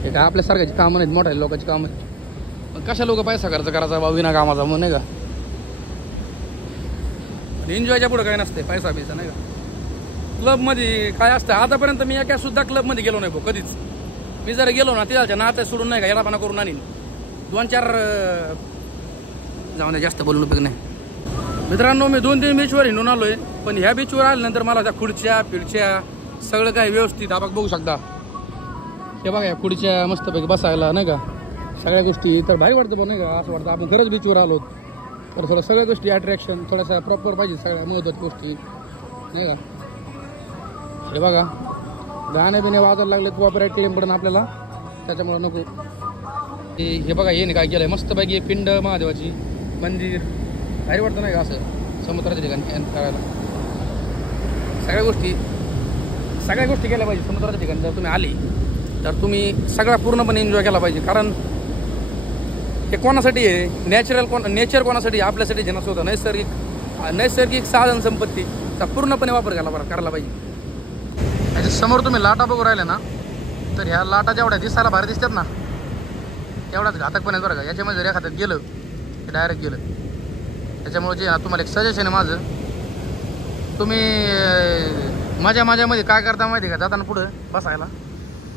हे काय आपल्यासारख्याची कामं नाहीत, मोठ्या लोकांची कामं आहेत. पण कशा लोक पैसा खर्च करायचा बा विना कामाचा मग नाही का. एन्जॉयच्या पुढं काय नसते, पैसा नाही का. क्लबमध्ये काय असतं, आतापर्यंत मी एका सुद्धा क्लबमध्ये गेलो नाही भाऊ कधीच. मी जर गेलो ना तिथं नात्या सोडून नाही का येडापणा करून आणीन. 2-4 जाऊन जास्त बोलून उपयोग नाही. मित्रांनो मी 2-3 बीचवर हिंडून आलोय, पण ह्या बीचवर आल्यानंतर मला त्या खुर्च्या पिढच्या सगळं काही व्यवस्थित आपण बघू शकता. हे बघा या खुर्च्या मस्तपैकी बसायला नाही का, सगळ्या गोष्टी तर भारी वाटतं पण नाही का. असं वाटतं आपण खरंच बीचवर आलो. तर थोडं सगळ्या गोष्टी अट्रॅक्शन थोडासा प्रॉपर पाहिजे, सगळ्या महत्त्वाच्या गोष्टी नाही का. हे बघा गाणे बिणे वाजायला लागले, कॉपीराईट क्लेम पडून आपल्याला, त्याच्यामुळे नको. हे बघा हे काय केलंय मस्त पैकी पिंड महादेवाची मंदिर भारी वाटतं नाही का असं समुद्राच्या ठिकाणी करायला. सगळ्या गोष्टी केल्या पाहिजे समुद्राच्या ठिकाणी. जर तुम्ही आले तर तुम्ही सगळा पूर्णपणे एन्जॉय केला पाहिजे. कारण हे कोणासाठी आहे नेचर कोणासाठी आपल्यासाठी जेव्हा होतं नैसर्गिक साधन संपत्तीचा पूर्णपणे वापर करायला पाहिजे. याच्या समोर तुम्ही लाटा बघू राहिले ना तर ह्या लाटा जेवढ्या दिसायला भारी दिसतात ना तेवढाच घातक पण आहे बरं का. याच्यामध्ये जर एखाद्यात गेलं ते डायरेक्ट गेलं. त्याच्यामुळे जे तुम्हाला एक सजेशन आहे माझं, तुम्ही माझ्यामध्ये काय करता माहिती का, जाताना पुढं बसायला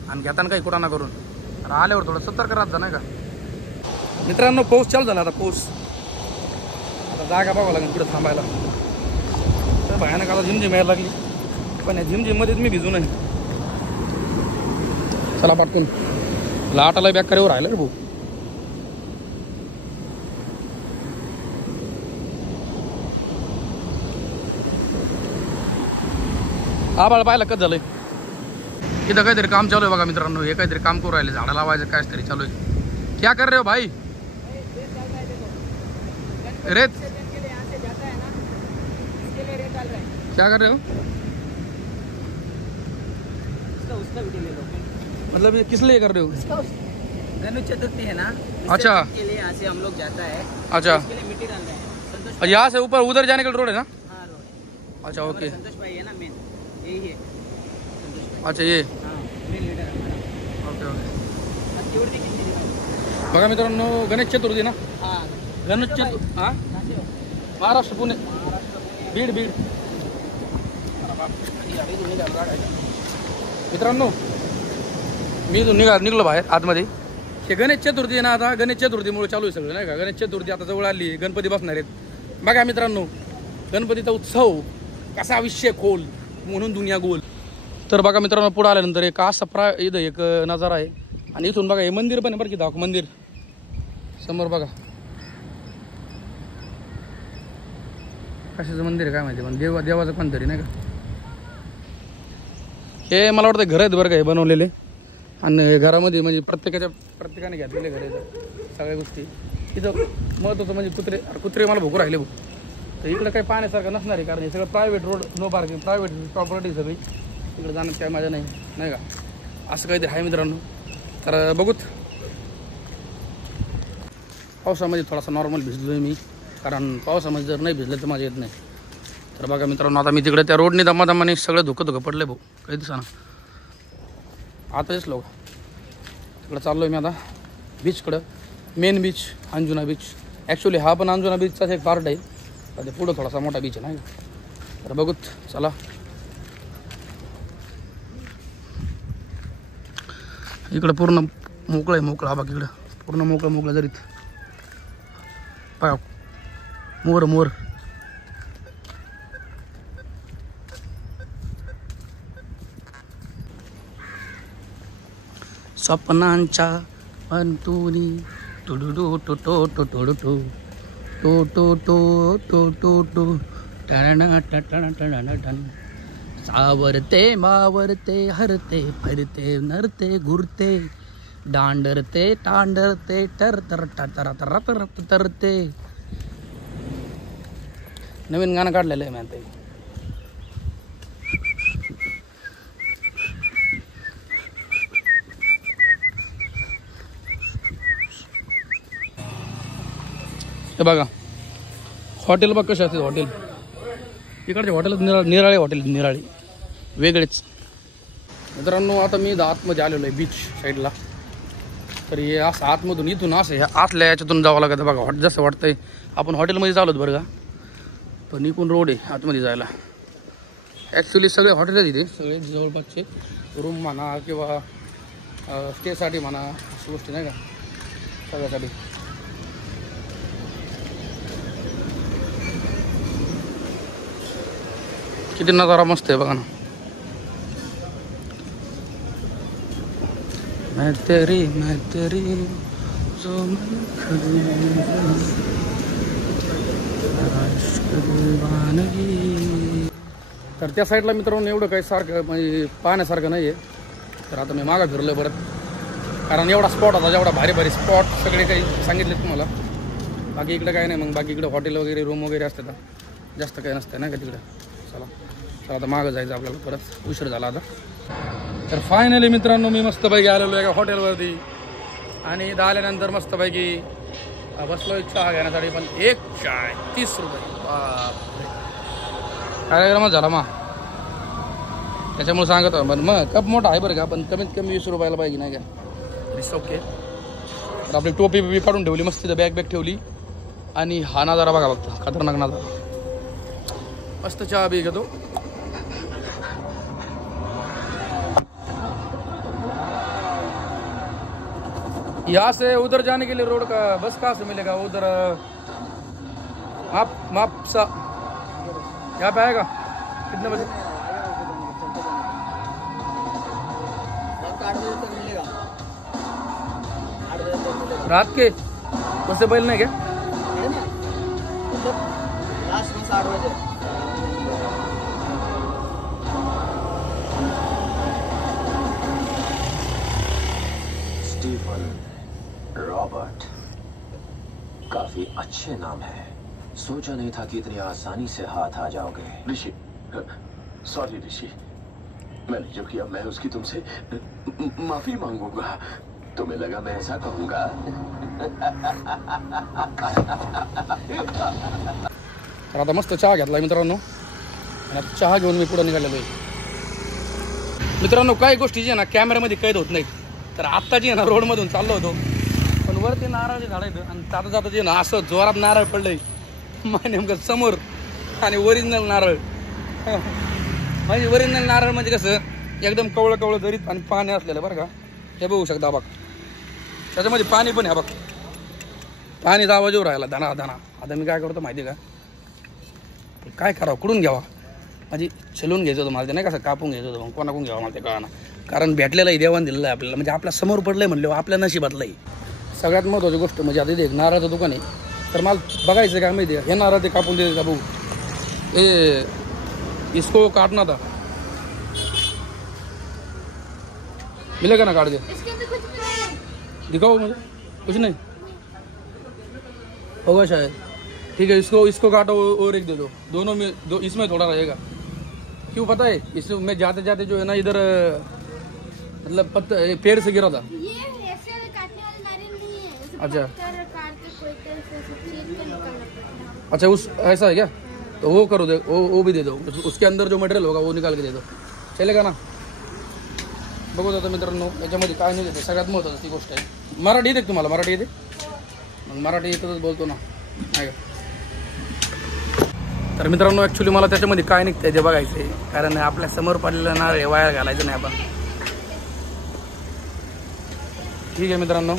आणि घेताना काही कुठं ना करून आल्यावर थोडं सतर्क राहत जा नाही का. मित्रांनो पाऊस चालू झाला आता पाऊस. आता जागा बघावं लागेल पुढे थांबायला. तर भयानक आता झिमझिम यायला लागली पण या झिमझिममध्येच मी भिजू नाही. चला पाठवून लाटाला बॅकरीवर राहिलं रे भाऊ. आबाळ पाहिलं कसं झालंय. इथं काहीतरी काम चालू आहे बघा मित्रांनो. हे काहीतरी काम करू राहिले झाडं लावायचं काय तरी चालू आहे. क्या कर रहे हो भाई? रेत क्या कर रहे हो? मतलब ये किस लिए कर रहे हो? गणेश चतुर्थी है ना, अच्छा के लिए यहाँ से हम लोग जाता है. अच्छा इसके लिए मिट्टी डाल रहे हैं. संतोष यहाँ से ऊपर उधर जाने का रोड है ना? हाँ रोड. अच्छा ओके. संतोष भाई है ना मेन, यही है संतोष भाई. अच्छा ये हाँ मेन लीडर हमारा. Okay okay. चतुर्थी कितनी दिवस? बघा मित्रांनो गणेश चतुर्थी ना. हाँ गणेश चतुर्थी हां कहाँ से हो? महाराष्ट्र पुणे बीड. मित्रांनो मी इथून निघलो बाहेर आतमध्ये. हे गणेश चतुर्थी आहे ना. आता गणेश चतुर्थीमुळे चालू आहे सगळं नाही का. गणेश चतुर्थी आता जवळ आली. गणपती बसणार आहेत. बघा मित्रांनो गणपतीचा उत्सव कसा विषय खोल म्हणून दुनिया गोल. तर बघा मित्रांनो पुढे आल्यानंतर एक असा इथं एक नजारा आहे. आणि इथून बघा हे मंदिर पण आहे बरं की. दाखव मंदिर समोर बघा कशाचं मंदिर आहे काय माहिती पण देवाचं पण तरी नाही का. हे मला वाटतं घर आहेत बरं का हे बनवलेले. आणि घरामध्ये म्हणजे प्रत्येकाने घेतलेले घर आहेत सगळ्या गोष्टी. इथं महत्त्वाचं म्हणजे कुत्रे मला भोकू राहिले भाऊ. तर इकडं काही पाहण्यासारखं नसणार आहे कारण हे सगळं private road no parking private property सगळी. इकडे जाण्यात काय माझ्या नाही का. असं काहीतरी आहे मित्रांनो. तर बघूत पावसामध्ये थोडासा नॉर्मल भिजलो आहे मी कारण पावसामध्ये जर नाही भिजलं तर माझ्या येत नाही. तर बघा मित्रांनो आता मी तिकडे त्या रोडने दमादमाने सगळं धुकं पडलं भाऊ काही दिवसानं. आताच लोक तिकडं चाललो आहे मी आता बीचकडं. Main beach Anjuna beach. Actually हा पण अंजुना बीचचाच एक पार्ट आहे. ते पुढं थोडासा मोठा बीच आहे नाही. तर बघूत चला. इकडं पूर्ण मोकळं आहे. मोकळं हा बघ इकडं पूर्ण मोकळं जरीत पाय मोर. स्वप्नांच्या अंतुनी टुडुडू टो टो टो टो टो टो टो टो टो टो टो टन सावरते मावरते हरते फिरते नरते घुरते दांडरते तांडरते टर तर तर तर तर तरते. नवीन गाणं काढलेलं आहे मी. हे बघा हॉटेल बघ कसे असते हॉटेल. इकडचे हॉटेल निराळे हॉटेल निराळे वेगळेच. मित्रांनो आता मी आतमध्ये आलेलो आहे बीच साईडला. तर हे असं आतमधून इथून असं ह्या आतल्या याच्यातून जावं लागतं बघा. जसं वाटतंय आपण हॉटेलमध्ये चालवत बरं का. पण इकडून रोड आहे आतमध्ये जायला. ॲक्च्युली सगळे हॉटेल आहेत इथे सगळे जवळपासचे. रूम म्हणा किंवा स्टेसाठी म्हणा अशा गोष्टी नाही का सगळ्यासाठी. किती नजारा मस्त आहे बघा ना. मैं तेरी जो तर त्या साईडला मित्रांनो एवढं काही सारखं म्हणजे पाहण्यासारखं नाही आहे. तर आता मी मागं फिरलो परत कारण एवढा स्पॉट होता, जेवढा भारी भारी स्पॉट सगळे काही सांगितले तुम्हाला. बाकी इकडे काय नाही. मग बाकी इकडे हॉटेल वगैरे रूम वगैरे असतात, जास्त काही नसतं नाही का तिकडे. चला चला आता मागं जायचं आपल्याला, परत उशीर झाला आता. तर फायनली मित्रांनो मी मस्तपैकी आलेलो एका हॉटेलवरती आणि इथं आल्यानंतर मस्तपैकी बसलो चहा घेण्यासाठी. पण एक चाय 30 रुपये. काय मग झाला मग त्याच्यामुळे सांगत पण मग कप मोठा आहे बरं का, पण कमीत कमी 20 रुपयाला पाहिजे नाही का. It's okay. तर आपली टोपी बिपी काढून ठेवली, मस्त तिथं बॅग बॅग ठेवली आणि हा नजारा बघा बघता, खतरनाक नजारा. मस्त चहा बी घेतो. यहाँ से उधर जाने के लिए रोड का बस कहाँ से मिलेगा? उधर माप सा यहाँ पे आएगा कितने बजे? 8 बजे तक मिलेगा। 8 बजे तक मिलेगा रात के उससे पहले नहीं क्या? है ना, मतलब लास्ट बस 8 बजे। स्टीफन रॉबर्ट, काफी अच्छे नाम है। सोचा नहीं था कि इतनी आसानी से हाथ आ जाओगे। ऋषि, सॉरी ऋषि, मैंने जो किया मैं उसकी तुमसे माफी मांगूंगा। तुम्हें लगा मैं ऐसा कहूंगा? तर आता मस्त चहा घेतला मित्रांनो आणि आता चहा घेऊन मी पुढे निघालेलो आहे. मित्रांनो काही गोष्टी जी आहे ना कॅमेऱ्यामध्ये कैद होत नाहीत. तर आत्ता जी आहे ना रोडमधून चाललो होतो, पण वरती नारळाचे झाड आहेत आणि जाता जाता जे ना असं जोरात नारळ पडलंय मग नेमकं समोर. आणि ओरिजिनल नारळ म्हणजे ओरिजिनल नारळ म्हणजे कसं एकदम कवळं कवळं जरीत आणि पाणी असलेलं बरं का. हे बघू शकता बघ, त्याच्यामध्ये पाणी पण आहे बघ, पाणी आवाज येऊ राहिला दाना दाना. आता मी काय करतो माहिती आहे का, काय करावं कुठून घ्यावा, म्हणजे चलून घ्यायचं होतं मला ते नाही कसं कापून घ्यायचं होतं. मग कोणाकडून घ्यावं मला ते कळाना, कारण भेटलेलं आहे देवान दिलेलं आहे आपल्याला, म्हणजे आपल्या समोर पडलंय म्हणलं आपल्या नशिबातलं आहे. सगळ्यात महत्त्वाची गोष्ट म्हणजे आता इथे एक नारळाचं दुकान आहे, तर मला बघायचं काय माहिती आहे हे नारळ ते कापून देते का भाऊ. इसको काटना था, मिलेगा ना काट के? दिखाओ मुझे, कुछ नहीं होगा शायद. ठीक है, इसको काटो और एक दे दो, दोनों में दो, इसमें थोड़ा रहेगा. क्यों पता है, इसमें मैं जाते जाते जो है ना इधर मतलब पेड़ से गिरा था. ये ऐसे काटने वाले नारियल नहीं है. अच्छा काट के कोई तरह से चीर के निकालना पड़ता है. अच्छा उस ऐसा है क्या? तो वो करो दे, वो भी दे दो, उसके अंदर जो मटेरियल होगा वो निकाल के दे दो, चलेगा ना. बघू आता मित्रांनो याच्यामध्ये काय नाही देते, सगळ्यात महत्त्वाची ती गोष्ट आहे. मराठी येते तुम्हाला? मराठी येते? मग मराठी येतच बोलतो ना नाही का. तर मित्रांनो ॲक्च्युली मला त्याच्यामध्ये काय निघतंय ते बघायचं आहे, कारण आपल्या समोर पडलेलं नारळ हे वाया घालायचं नाही आपण. ठीक आहे मित्रांनो,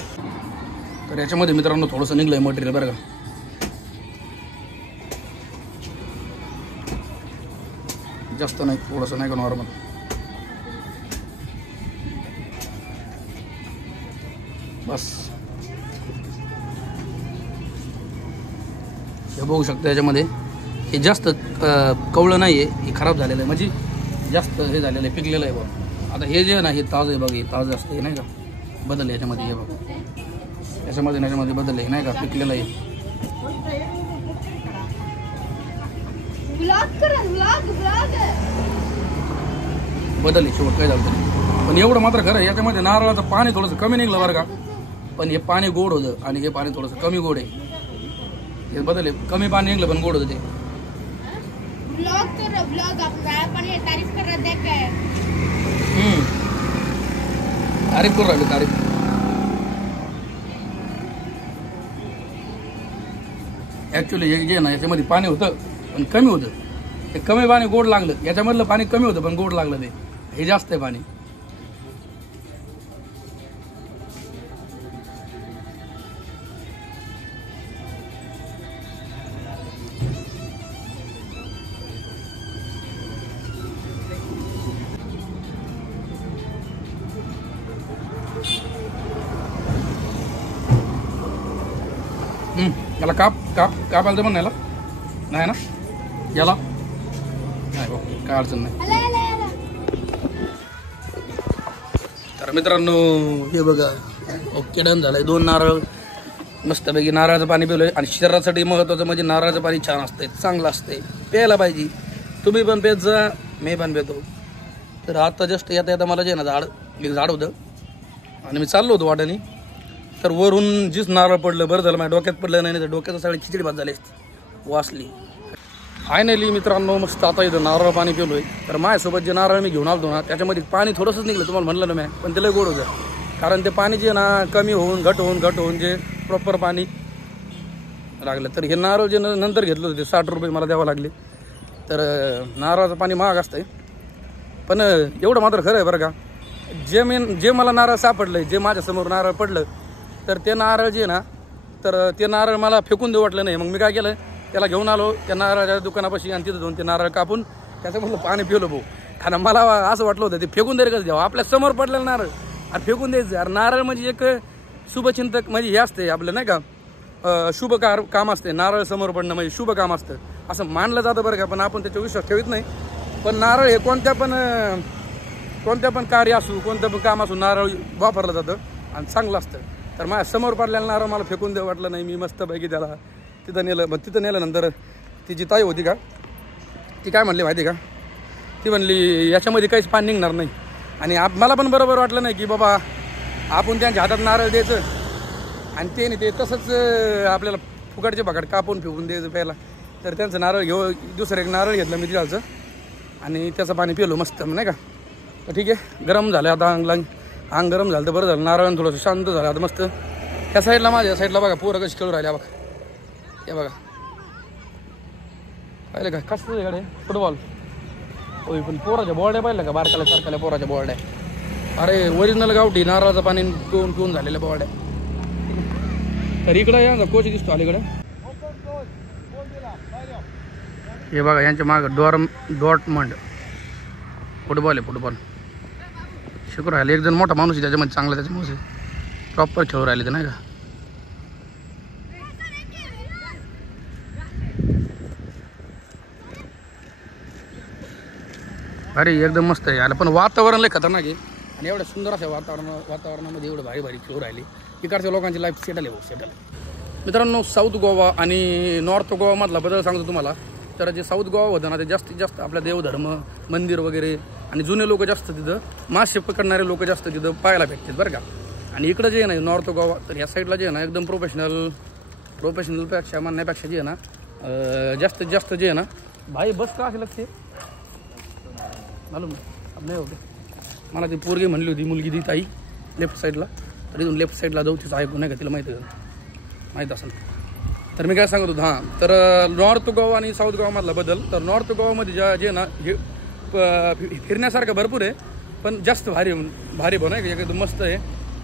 तर याच्यामध्ये मित्रांनो थोडंसं निघलंय मटेरियल बरं का. जास्त नाही, थोडंसं नाही का नॉर्मल. बस हे बघू शकता याच्यामध्ये हे जास्त कवळं नाही आहे, हे खराब झालेलं आहे, म्हणजे जास्त हे झालेलं आहे, पिकलेलं आहे बघ. आता हे जे आहे ना हे ताजं आहे बघ, हे ताजं असतं हे नाही का. बदल याच्यामध्ये हे बघ, याच्यामध्ये बदल आहे नाही का, पिकलेलं आहे. बदल आहे शेवट काय झालं तरी. पण एवढं मात्र खरं याच्यामध्ये नारळाचं पाणी थोडंसं कमी निघलं बरं का, पण हे पाणी गोड होतं आणि हे पाणी थोडंसं कमी गोड आहे. हे बदल आहे, कमी पाणी निघलं पण गोड होतं ते. तारीफ करू राहिली तारीफ. ॲक्च्युली हे जे ना याच्यामध्ये पाणी होतं पण कमी होतं, ते कमी पाणी गोड लागलं. याच्यामधलं पाणी कमी होतं पण गोड लागलं, ते हे जास्त आहे पाणी. याला कापायला जमन ना, याला नाही ना, याला नाही ओके काय अडचण नाही. तर मित्रांनो हे बघा ओके डन झालंय. 2 नारळ मस्तपैकी नारळाचं पाणी पिलोय. आणि शरीरासाठी महत्त्वाचं म्हणजे नारळाचं पाणी छान असतंय, चांगलं असतंय, प्यायला पाहिजे. तुम्ही पण पेत जा, मी पण पितो. तर आता जस्ट येता येता मला जे ना एक झाड होतं आणि मी चाललो होतो वाट्याने. तर वरून जीच नारळ पडलं, बरं झालं माझ्या डोक्यात पडलं नाही तर डोक्याचं सगळी खिचडी भात झाली असती, वाचली. फायनली मित्रांनो मस्त आता इथं नारळ पाणी पिलोय. तर माझ्यासोबत जे नारळ मी घेऊन आलो ना त्याच्यामध्ये पाणी थोडंसंच निघलं, तुम्हाला म्हणलं ना मी, पण ते लय गोड होतं. कारण ते पाणी जे ना कमी होऊन घट होऊन जे प्रॉपर पाणी लागलं. तर हे नारळ जे नंतर घेतलं होतं ते 60 रुपये मला द्यावं लागले. तर नारळाचं पाणी महाग असतंय, पण एवढं मात्र खरं आहे बरं का. जे मला नारळ सापडलं, जे माझ्यासमोर नारळ पडलं, तर ते नारळ जे ना तर ते नारळ मला फेकून देऊ वाटलं नाही. मग मी काय केलं, त्याला घेऊन आलो त्या नारळाच्या दुकानापाशी आणि तिथं जाऊन ते नारळ कापून त्याचं म्हणलं पाणी पिवलं भाऊ. कारण मला असं वाटलं होतं ते फेकून तरी कसं द्यावं, आपल्या समोर पडलेलं नारळ आणि फेकून द्यायचं. अरे नारळ म्हणजे एक शुभचिंतक म्हणजे हे असते आपलं नाही का, शुभ काम असते. नारळ समोर पडणं म्हणजे शुभ काम असतं असं मानलं जातं बरं का. पण आपण त्याच्यावर विश्वास ठेवत नाही. पण नारळ हे कोणत्या पण कार्य असू, कोणतं पण काम असू, नारळ वापरलं जातं आणि चांगलं असतं. तर माझ्या समोर पडलेलं नारळ मला फेकून देऊ वाटलं नाही. मी मस्तपैकी त्याला तिथं नेलं. मग तिथं नेल्यानंतर ती जी ताई होती का, ती काय म्हणली माहिती का, ती म्हणली याच्यामध्ये काहीच पाणी निघणार नाही. आणि मला पण बरोबर वाटलं नाही की बाबा आपण त्यांच्या हातात नारळ द्यायचं आणि ते नाही ते तसंच आपल्याला फुकटचे भाकट कापून फेकून द्यायचं प्यायला. तर त्यांचं नारळ दुसरं एक नारळ घेतलं मी तिथालचं आणि त्याचं पाणी पिलो मस्त नाही का. तर ठीक आहे, गरम झालं आता अंग गरम झालं तर बरं झालं. नारळ थोडंसं शांत झालं आता मस्त. त्या साईडला माझ्या साईडला बघा पोरं कशी खेळू राहिले बघा, हे बघा पाहिलं का कसं इकडे फुटबॉल. होय पण पोराच्या बॉर्ड्या पाहिलं का, बारकाल्या सारख्याला पोराच्या बॉर्ड्या. अरे ओरिजिनल गावठी नारळाचं पाणी पिऊन झालेल्या बॉर्ड्या. तर इकडं या कोच दिसतो अलीकडे, हे बघा यांच्या मागं डॉर्टमंड फुटबॉल आहे, फुटबॉल शिकू राहिले. एक जण मोठा माणूस आहे त्याच्यामध्ये चांगला, त्याच्यामुळे प्रॉपर खेळू राहिले ते नाही का. अरे एकदम मस्त आहे. आलं पण वातावरण लय खतरनाक आहे. आणि एवढं सुंदर असं वातावरणामध्ये एवढं भारी खेळू राहिली. इकडच्या लोकांची लाईफ सेटल आहे भाऊ, सेटल. मित्रांनो साऊथ गोवा आणि नॉर्थ गोवामधला बदल सांगतो तुम्हाला. तर जे साऊथ गोवा होतं ना ते जास्तीत जास्त आपल्या देवधर्म मंदिर वगैरे आणि जुने लोक जास्त तिथं, मासे पकडणारे लोक जास्त तिथं पाहायला भेटतात बरं का. आणि इकडं जे आहे ना नॉर्थ गोवा, तर ह्या साईडला जे आहे ना एकदम प्रोफेशनलपेक्षा म्हणण्यापेक्षा जे आहे ना जास्तीत जास्त जे आहे ना भाई बस का असे लागते मालूम नाही होते. मला ती पोरगी म्हणली होती मुलगी ती ताई लेफ्ट साईडला, तर इथून लेफ्ट साईडला जाऊ तिचं ऐकून नाही का, तिला माहीत असेल. तर मी काय सांगत होतो, हां तर नॉर्थ गोवा आणि साऊथ गोवामधला बदल. तर नॉर्थ गोवामध्ये जे ना हे फिरण्यासारखं भरपूर आहे, पण जास्त भारी पण आहे का, एकदम मस्त आहे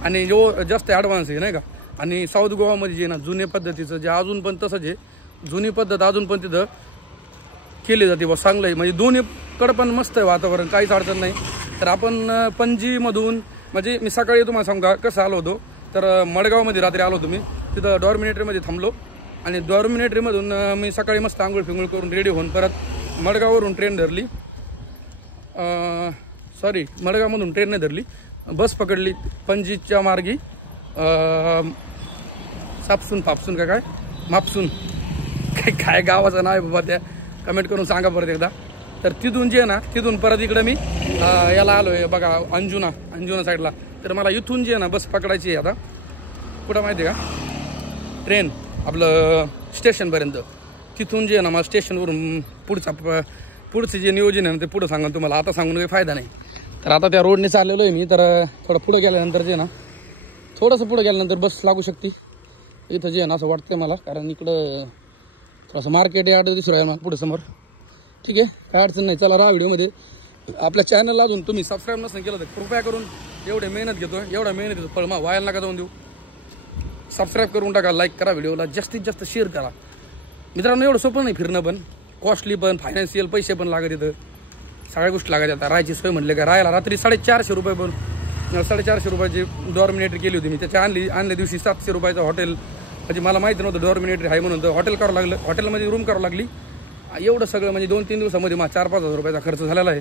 आणि जो जास्त ॲडव्हान्स आहे नाही का. आणि साऊथ गोवामध्ये जे ना जुने पद्धतीचं जे अजून पण तसंच आहे, जुनी पद्धत अजून पण तिथं केली जाते बा, चांगलं आहे. म्हणजे दोन्हीकडं पण मस्त आहे वातावरण, काहीच अडचण नाही. तर आपण पणजीमधून म्हणजे मी सकाळी तुम्हाला सांगा कसं आलो होतो, तर मडगावमध्ये रात्री आलो होतो मी. तिथं डॉर्मिनेटरीमध्ये थांबलो आणि डॉर्मिनेटरीमधून मी सकाळी मस्त आंघोळ फिंगोळ करून रेडी होऊन परत मडगाववरून ट्रेन धरली. मडगावमधून ट्रेन नाही धरली, बस पकडली पणजीच्या मार्गी फापसून काय मापसून काय गावाचं नाव आहे बाबा, त्या कमेंट करून सांगा परत एकदा. तर तिथून जे आहे ना तिथून परत इकडं मी याला आलो आहे बघा अंजुना साईडला. तर मला इथून जे आहे ना बस पकडायची आहे आता कुठं माहिती आहे का, ट्रेन आपलं स्टेशनपर्यंत. तिथून जे आहे ना मला स्टेशनवरून पुढचं जे नियोजन आहे ना ते पुढं सांगा तुम्हाला, आता सांगून काही फायदा नाही. तर आता त्या रोडने चाललेलो आहे मी. तर थोडं पुढं गेल्यानंतर जे ना थोडंसं पुढं गेल्यानंतर बस लागू शकते इथं जे आहे ना असं वाटतंय मला, कारण इकडं थोडंसं मार्केट यार्ड दिसू राहील मला पुढे समोर. ठीक आहे, काय अडचण नाही. चला राहा व्हिडिओमध्ये. आपल्या चॅनलला अजून तुम्ही सबस्क्राईब नसेल केलं तर कृपया करून, एवढे मेहनत घेतो पण मग व्हायला नका जाऊन देऊ. सबस्क्राईब करून टाका, लाईक करा, व्हिडिओला जास्तीत जास्त शेअर करा. मित्रांनो एवढं सोपं नाही फिरणं, पण कॉस्टली पण, फायनान्शियल पैसे पण लागत इथं, सगळ्या गोष्टी लागत. आता राहायची सोय म्हणले का, राहायला रात्री 450 रुपये, पण 450 रुपयाची डॉर्मिनेटरी केली होती मी. त्याच्या आणल्या दिवशी 700 रुपयाचं हॉटेल, म्हणजे मला माहिती नव्हतं डॉर्मिनेटरी आहे म्हणून, तर हॉटेल करावं लागलं, हॉटेलमध्ये रूम करावं लागली. एवढं सगळं म्हणजे 2-3 दिवसामध्ये मला 4-5 हजार रुपयाचा खर्च झालेला आहे.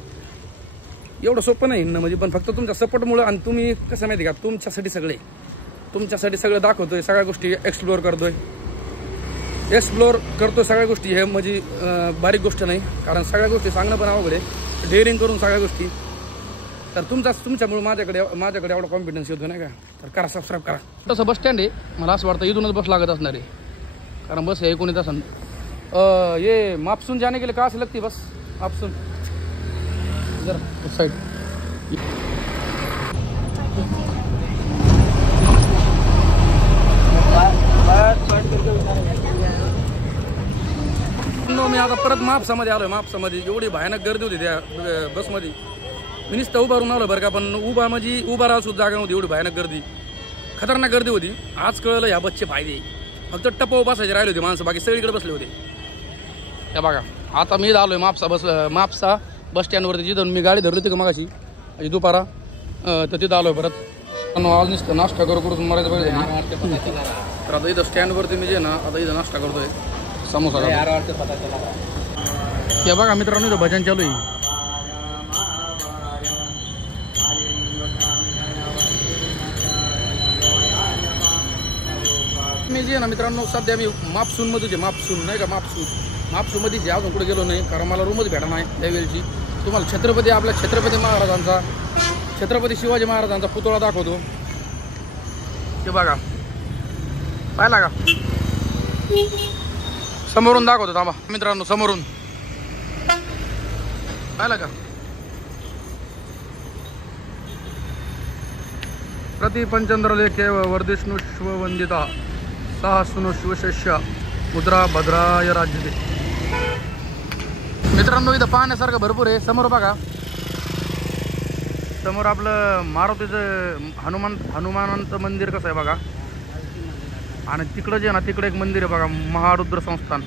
एवढं सोपं नाही म्हणजे, पण फक्त तुमच्या सपोर्टमुळं. आणि तुम्ही कसं माहिती का, तुमच्यासाठी सगळे तुमच्यासाठी सगळं दाखवतोय, सगळ्या गोष्टी एक्सप्लोअर करतोय सगळ्या गोष्टी. हे म्हणजे बारीक गोष्ट नाही, कारण सगळ्या गोष्टी सांगणं पण अवघड आहे, डेअरिंग करून सगळ्या गोष्टी. तर तुमच्यामुळे माझ्याकडे एवढा कॉन्फिडन्स येतो नाही का. तर करा, सबस्क्राईब करा. तसं बस स्टँड आहे, मला असं वाटतं इथूनच बस लागत असणार आहे, कारण बस आहे 19 तास. ये मापसून जाने के लिए कहाँ से लगती बस? मापसून इधर उस साइड. मी आता परत मापसामध्ये आलोय. मापसामध्ये एवढी भयानक गर्दी होती त्या बसमध्ये. मी नुसतं उभारून आलो बरं का, पण उभा राहा सुद्धा जागा नव्हती, एवढी भयानक गर्दी, खतरनाक गर्दी होती. आज कळलं ह्या बसचे फायदे. फक्त टप्पावर बसायचे राहिले होते माणसं, बाकी सगळीकडे बसले होते. हे बघा, आता मी आलोय मापसा बस स्टँडवरती, जिथून मी गाडी धरली होती का मगाशी दुपारा, तर तिथं आलोय परत. आज नुसतं नाश्ता करून मरायचं पाहिजे. तर आता इथं स्टँडवरती मी जे ना, आता इथं नाश्ता करतोय समोसा. हे बघा मित्रांनो, इथं भजन चालू आहे. मी जे ना मित्रांनो, सध्या मी मापसूनमध्ये मापसून नाही का, मापसूनमध्ये जे अजून कुठे गेलो नाही, कारण मला रूमच भेटा नाही त्यावेळेची. तुम्हाला आपल्या छत्रपती शिवाजी महाराजांचा पुतळा दाखवतो. ते बघा, पाहिला का, समोरून दाखवतो थांबा मित्रांनो, समोरून पाहिला का. प्रति पंचंद्रलेखे वर्धिष्णु शिववंदिता सहस्नु शिवशिष्य मुद्रा भद्राय राज्य. मित्रांनो इथं पाहण्यासारखं भरपूर आहे. समोर बघा, समोर आपलं मारुतीचं हनुमानांचं मंदिर कसं आहे बघा, आणि तिकडं जे ना, तिकडे एक मंदिर आहे बघा, महारुद्र संस्थान.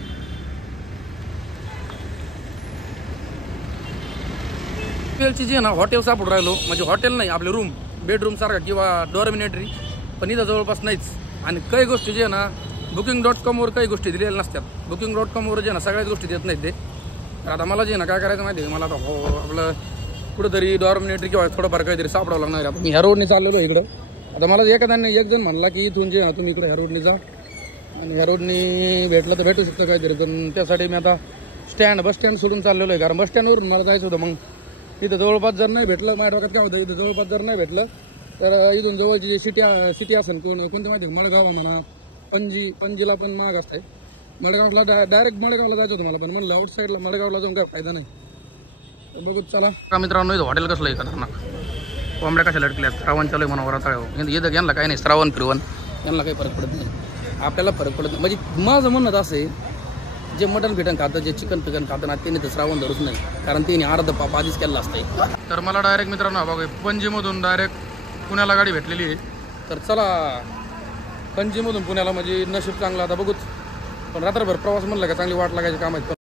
हॉटेलची जी ना, हॉटेल सापडून राहिलो, म्हणजे हॉटेल नाही, आपले रूम, बेडरूम सारखा किंवा डॉर्मिनेटरी, पण इथं जवळपास नाहीच. आणि काही गोष्टी जे ना, booking.com वर काही गोष्टी दिलेल्या नसतात. booking.com वर जे ना, सगळ्याच गोष्टी देत नाहीत ते. तर आता मला जे ना काय करायचं माहिती आहे, मला आता आपलं कुठंतरी डॉर्मिनेटरी किंवा थोडंफार काहीतरी सापडावं लागणार आहे. मी ह्या रोडने चाललेलो इकडं. आता मला एक जण म्हणला की इथून जे ना, तुम्ही इकडे ह्या रोडने जा, आणि ह्या रोडने भेटलं तर भेटू शकतं काहीतरी. पण त्यासाठी मी आता बस स्टँड सोडून चाललेलो आहे, कारण बस स्टँडवरून मला जायचं होतं. मग इथं जवळपास जर नाही भेटलं, माझ्या डोक्यात काय होतं, इथं जवळपास जर नाही भेटलं तर इथून जवळची जी सिटी असेल कोणती माहिती आहे, मडगाव म्हणा, पणजीला पण महाग असते. मडगावला डायरेक्ट मडगावला जायचं होतं मला, पण म्हणलं आउट साईडला मडगावला जाऊन काय फायदा नाही. तर बघू चला का मित्रांनो, इथं हॉटेल कसलं आहे खतरनाक. कोंबड्या कशा लटकल्या, श्रावण चालू आहे म्हणा वरात. इथं यांना काही नाही, श्रावण फिरवण यांना काही फरक पडत नाही, आपल्याला फरक पडत नाही. म्हणजे माझं म्हणणं असं आहे, जे मटन फिटन खातं, जे चिकन खातं ना, त्याने तर श्रावण धरूच नाही, कारण त्याने अर्ध पाप आधीच केला असतं. तर मला डायरेक्ट मित्रांनो बघा, पणजीमधून डायरेक्ट पुण्याला गाडी भेटलेली आहे. तर चला पणजीमधून पुण्याला, म्हणजे नशीब चांगलं. आता बघूच, पण रात्रभर प्रवास म्हणलं का चांगली वाट लागायची काम आहेत.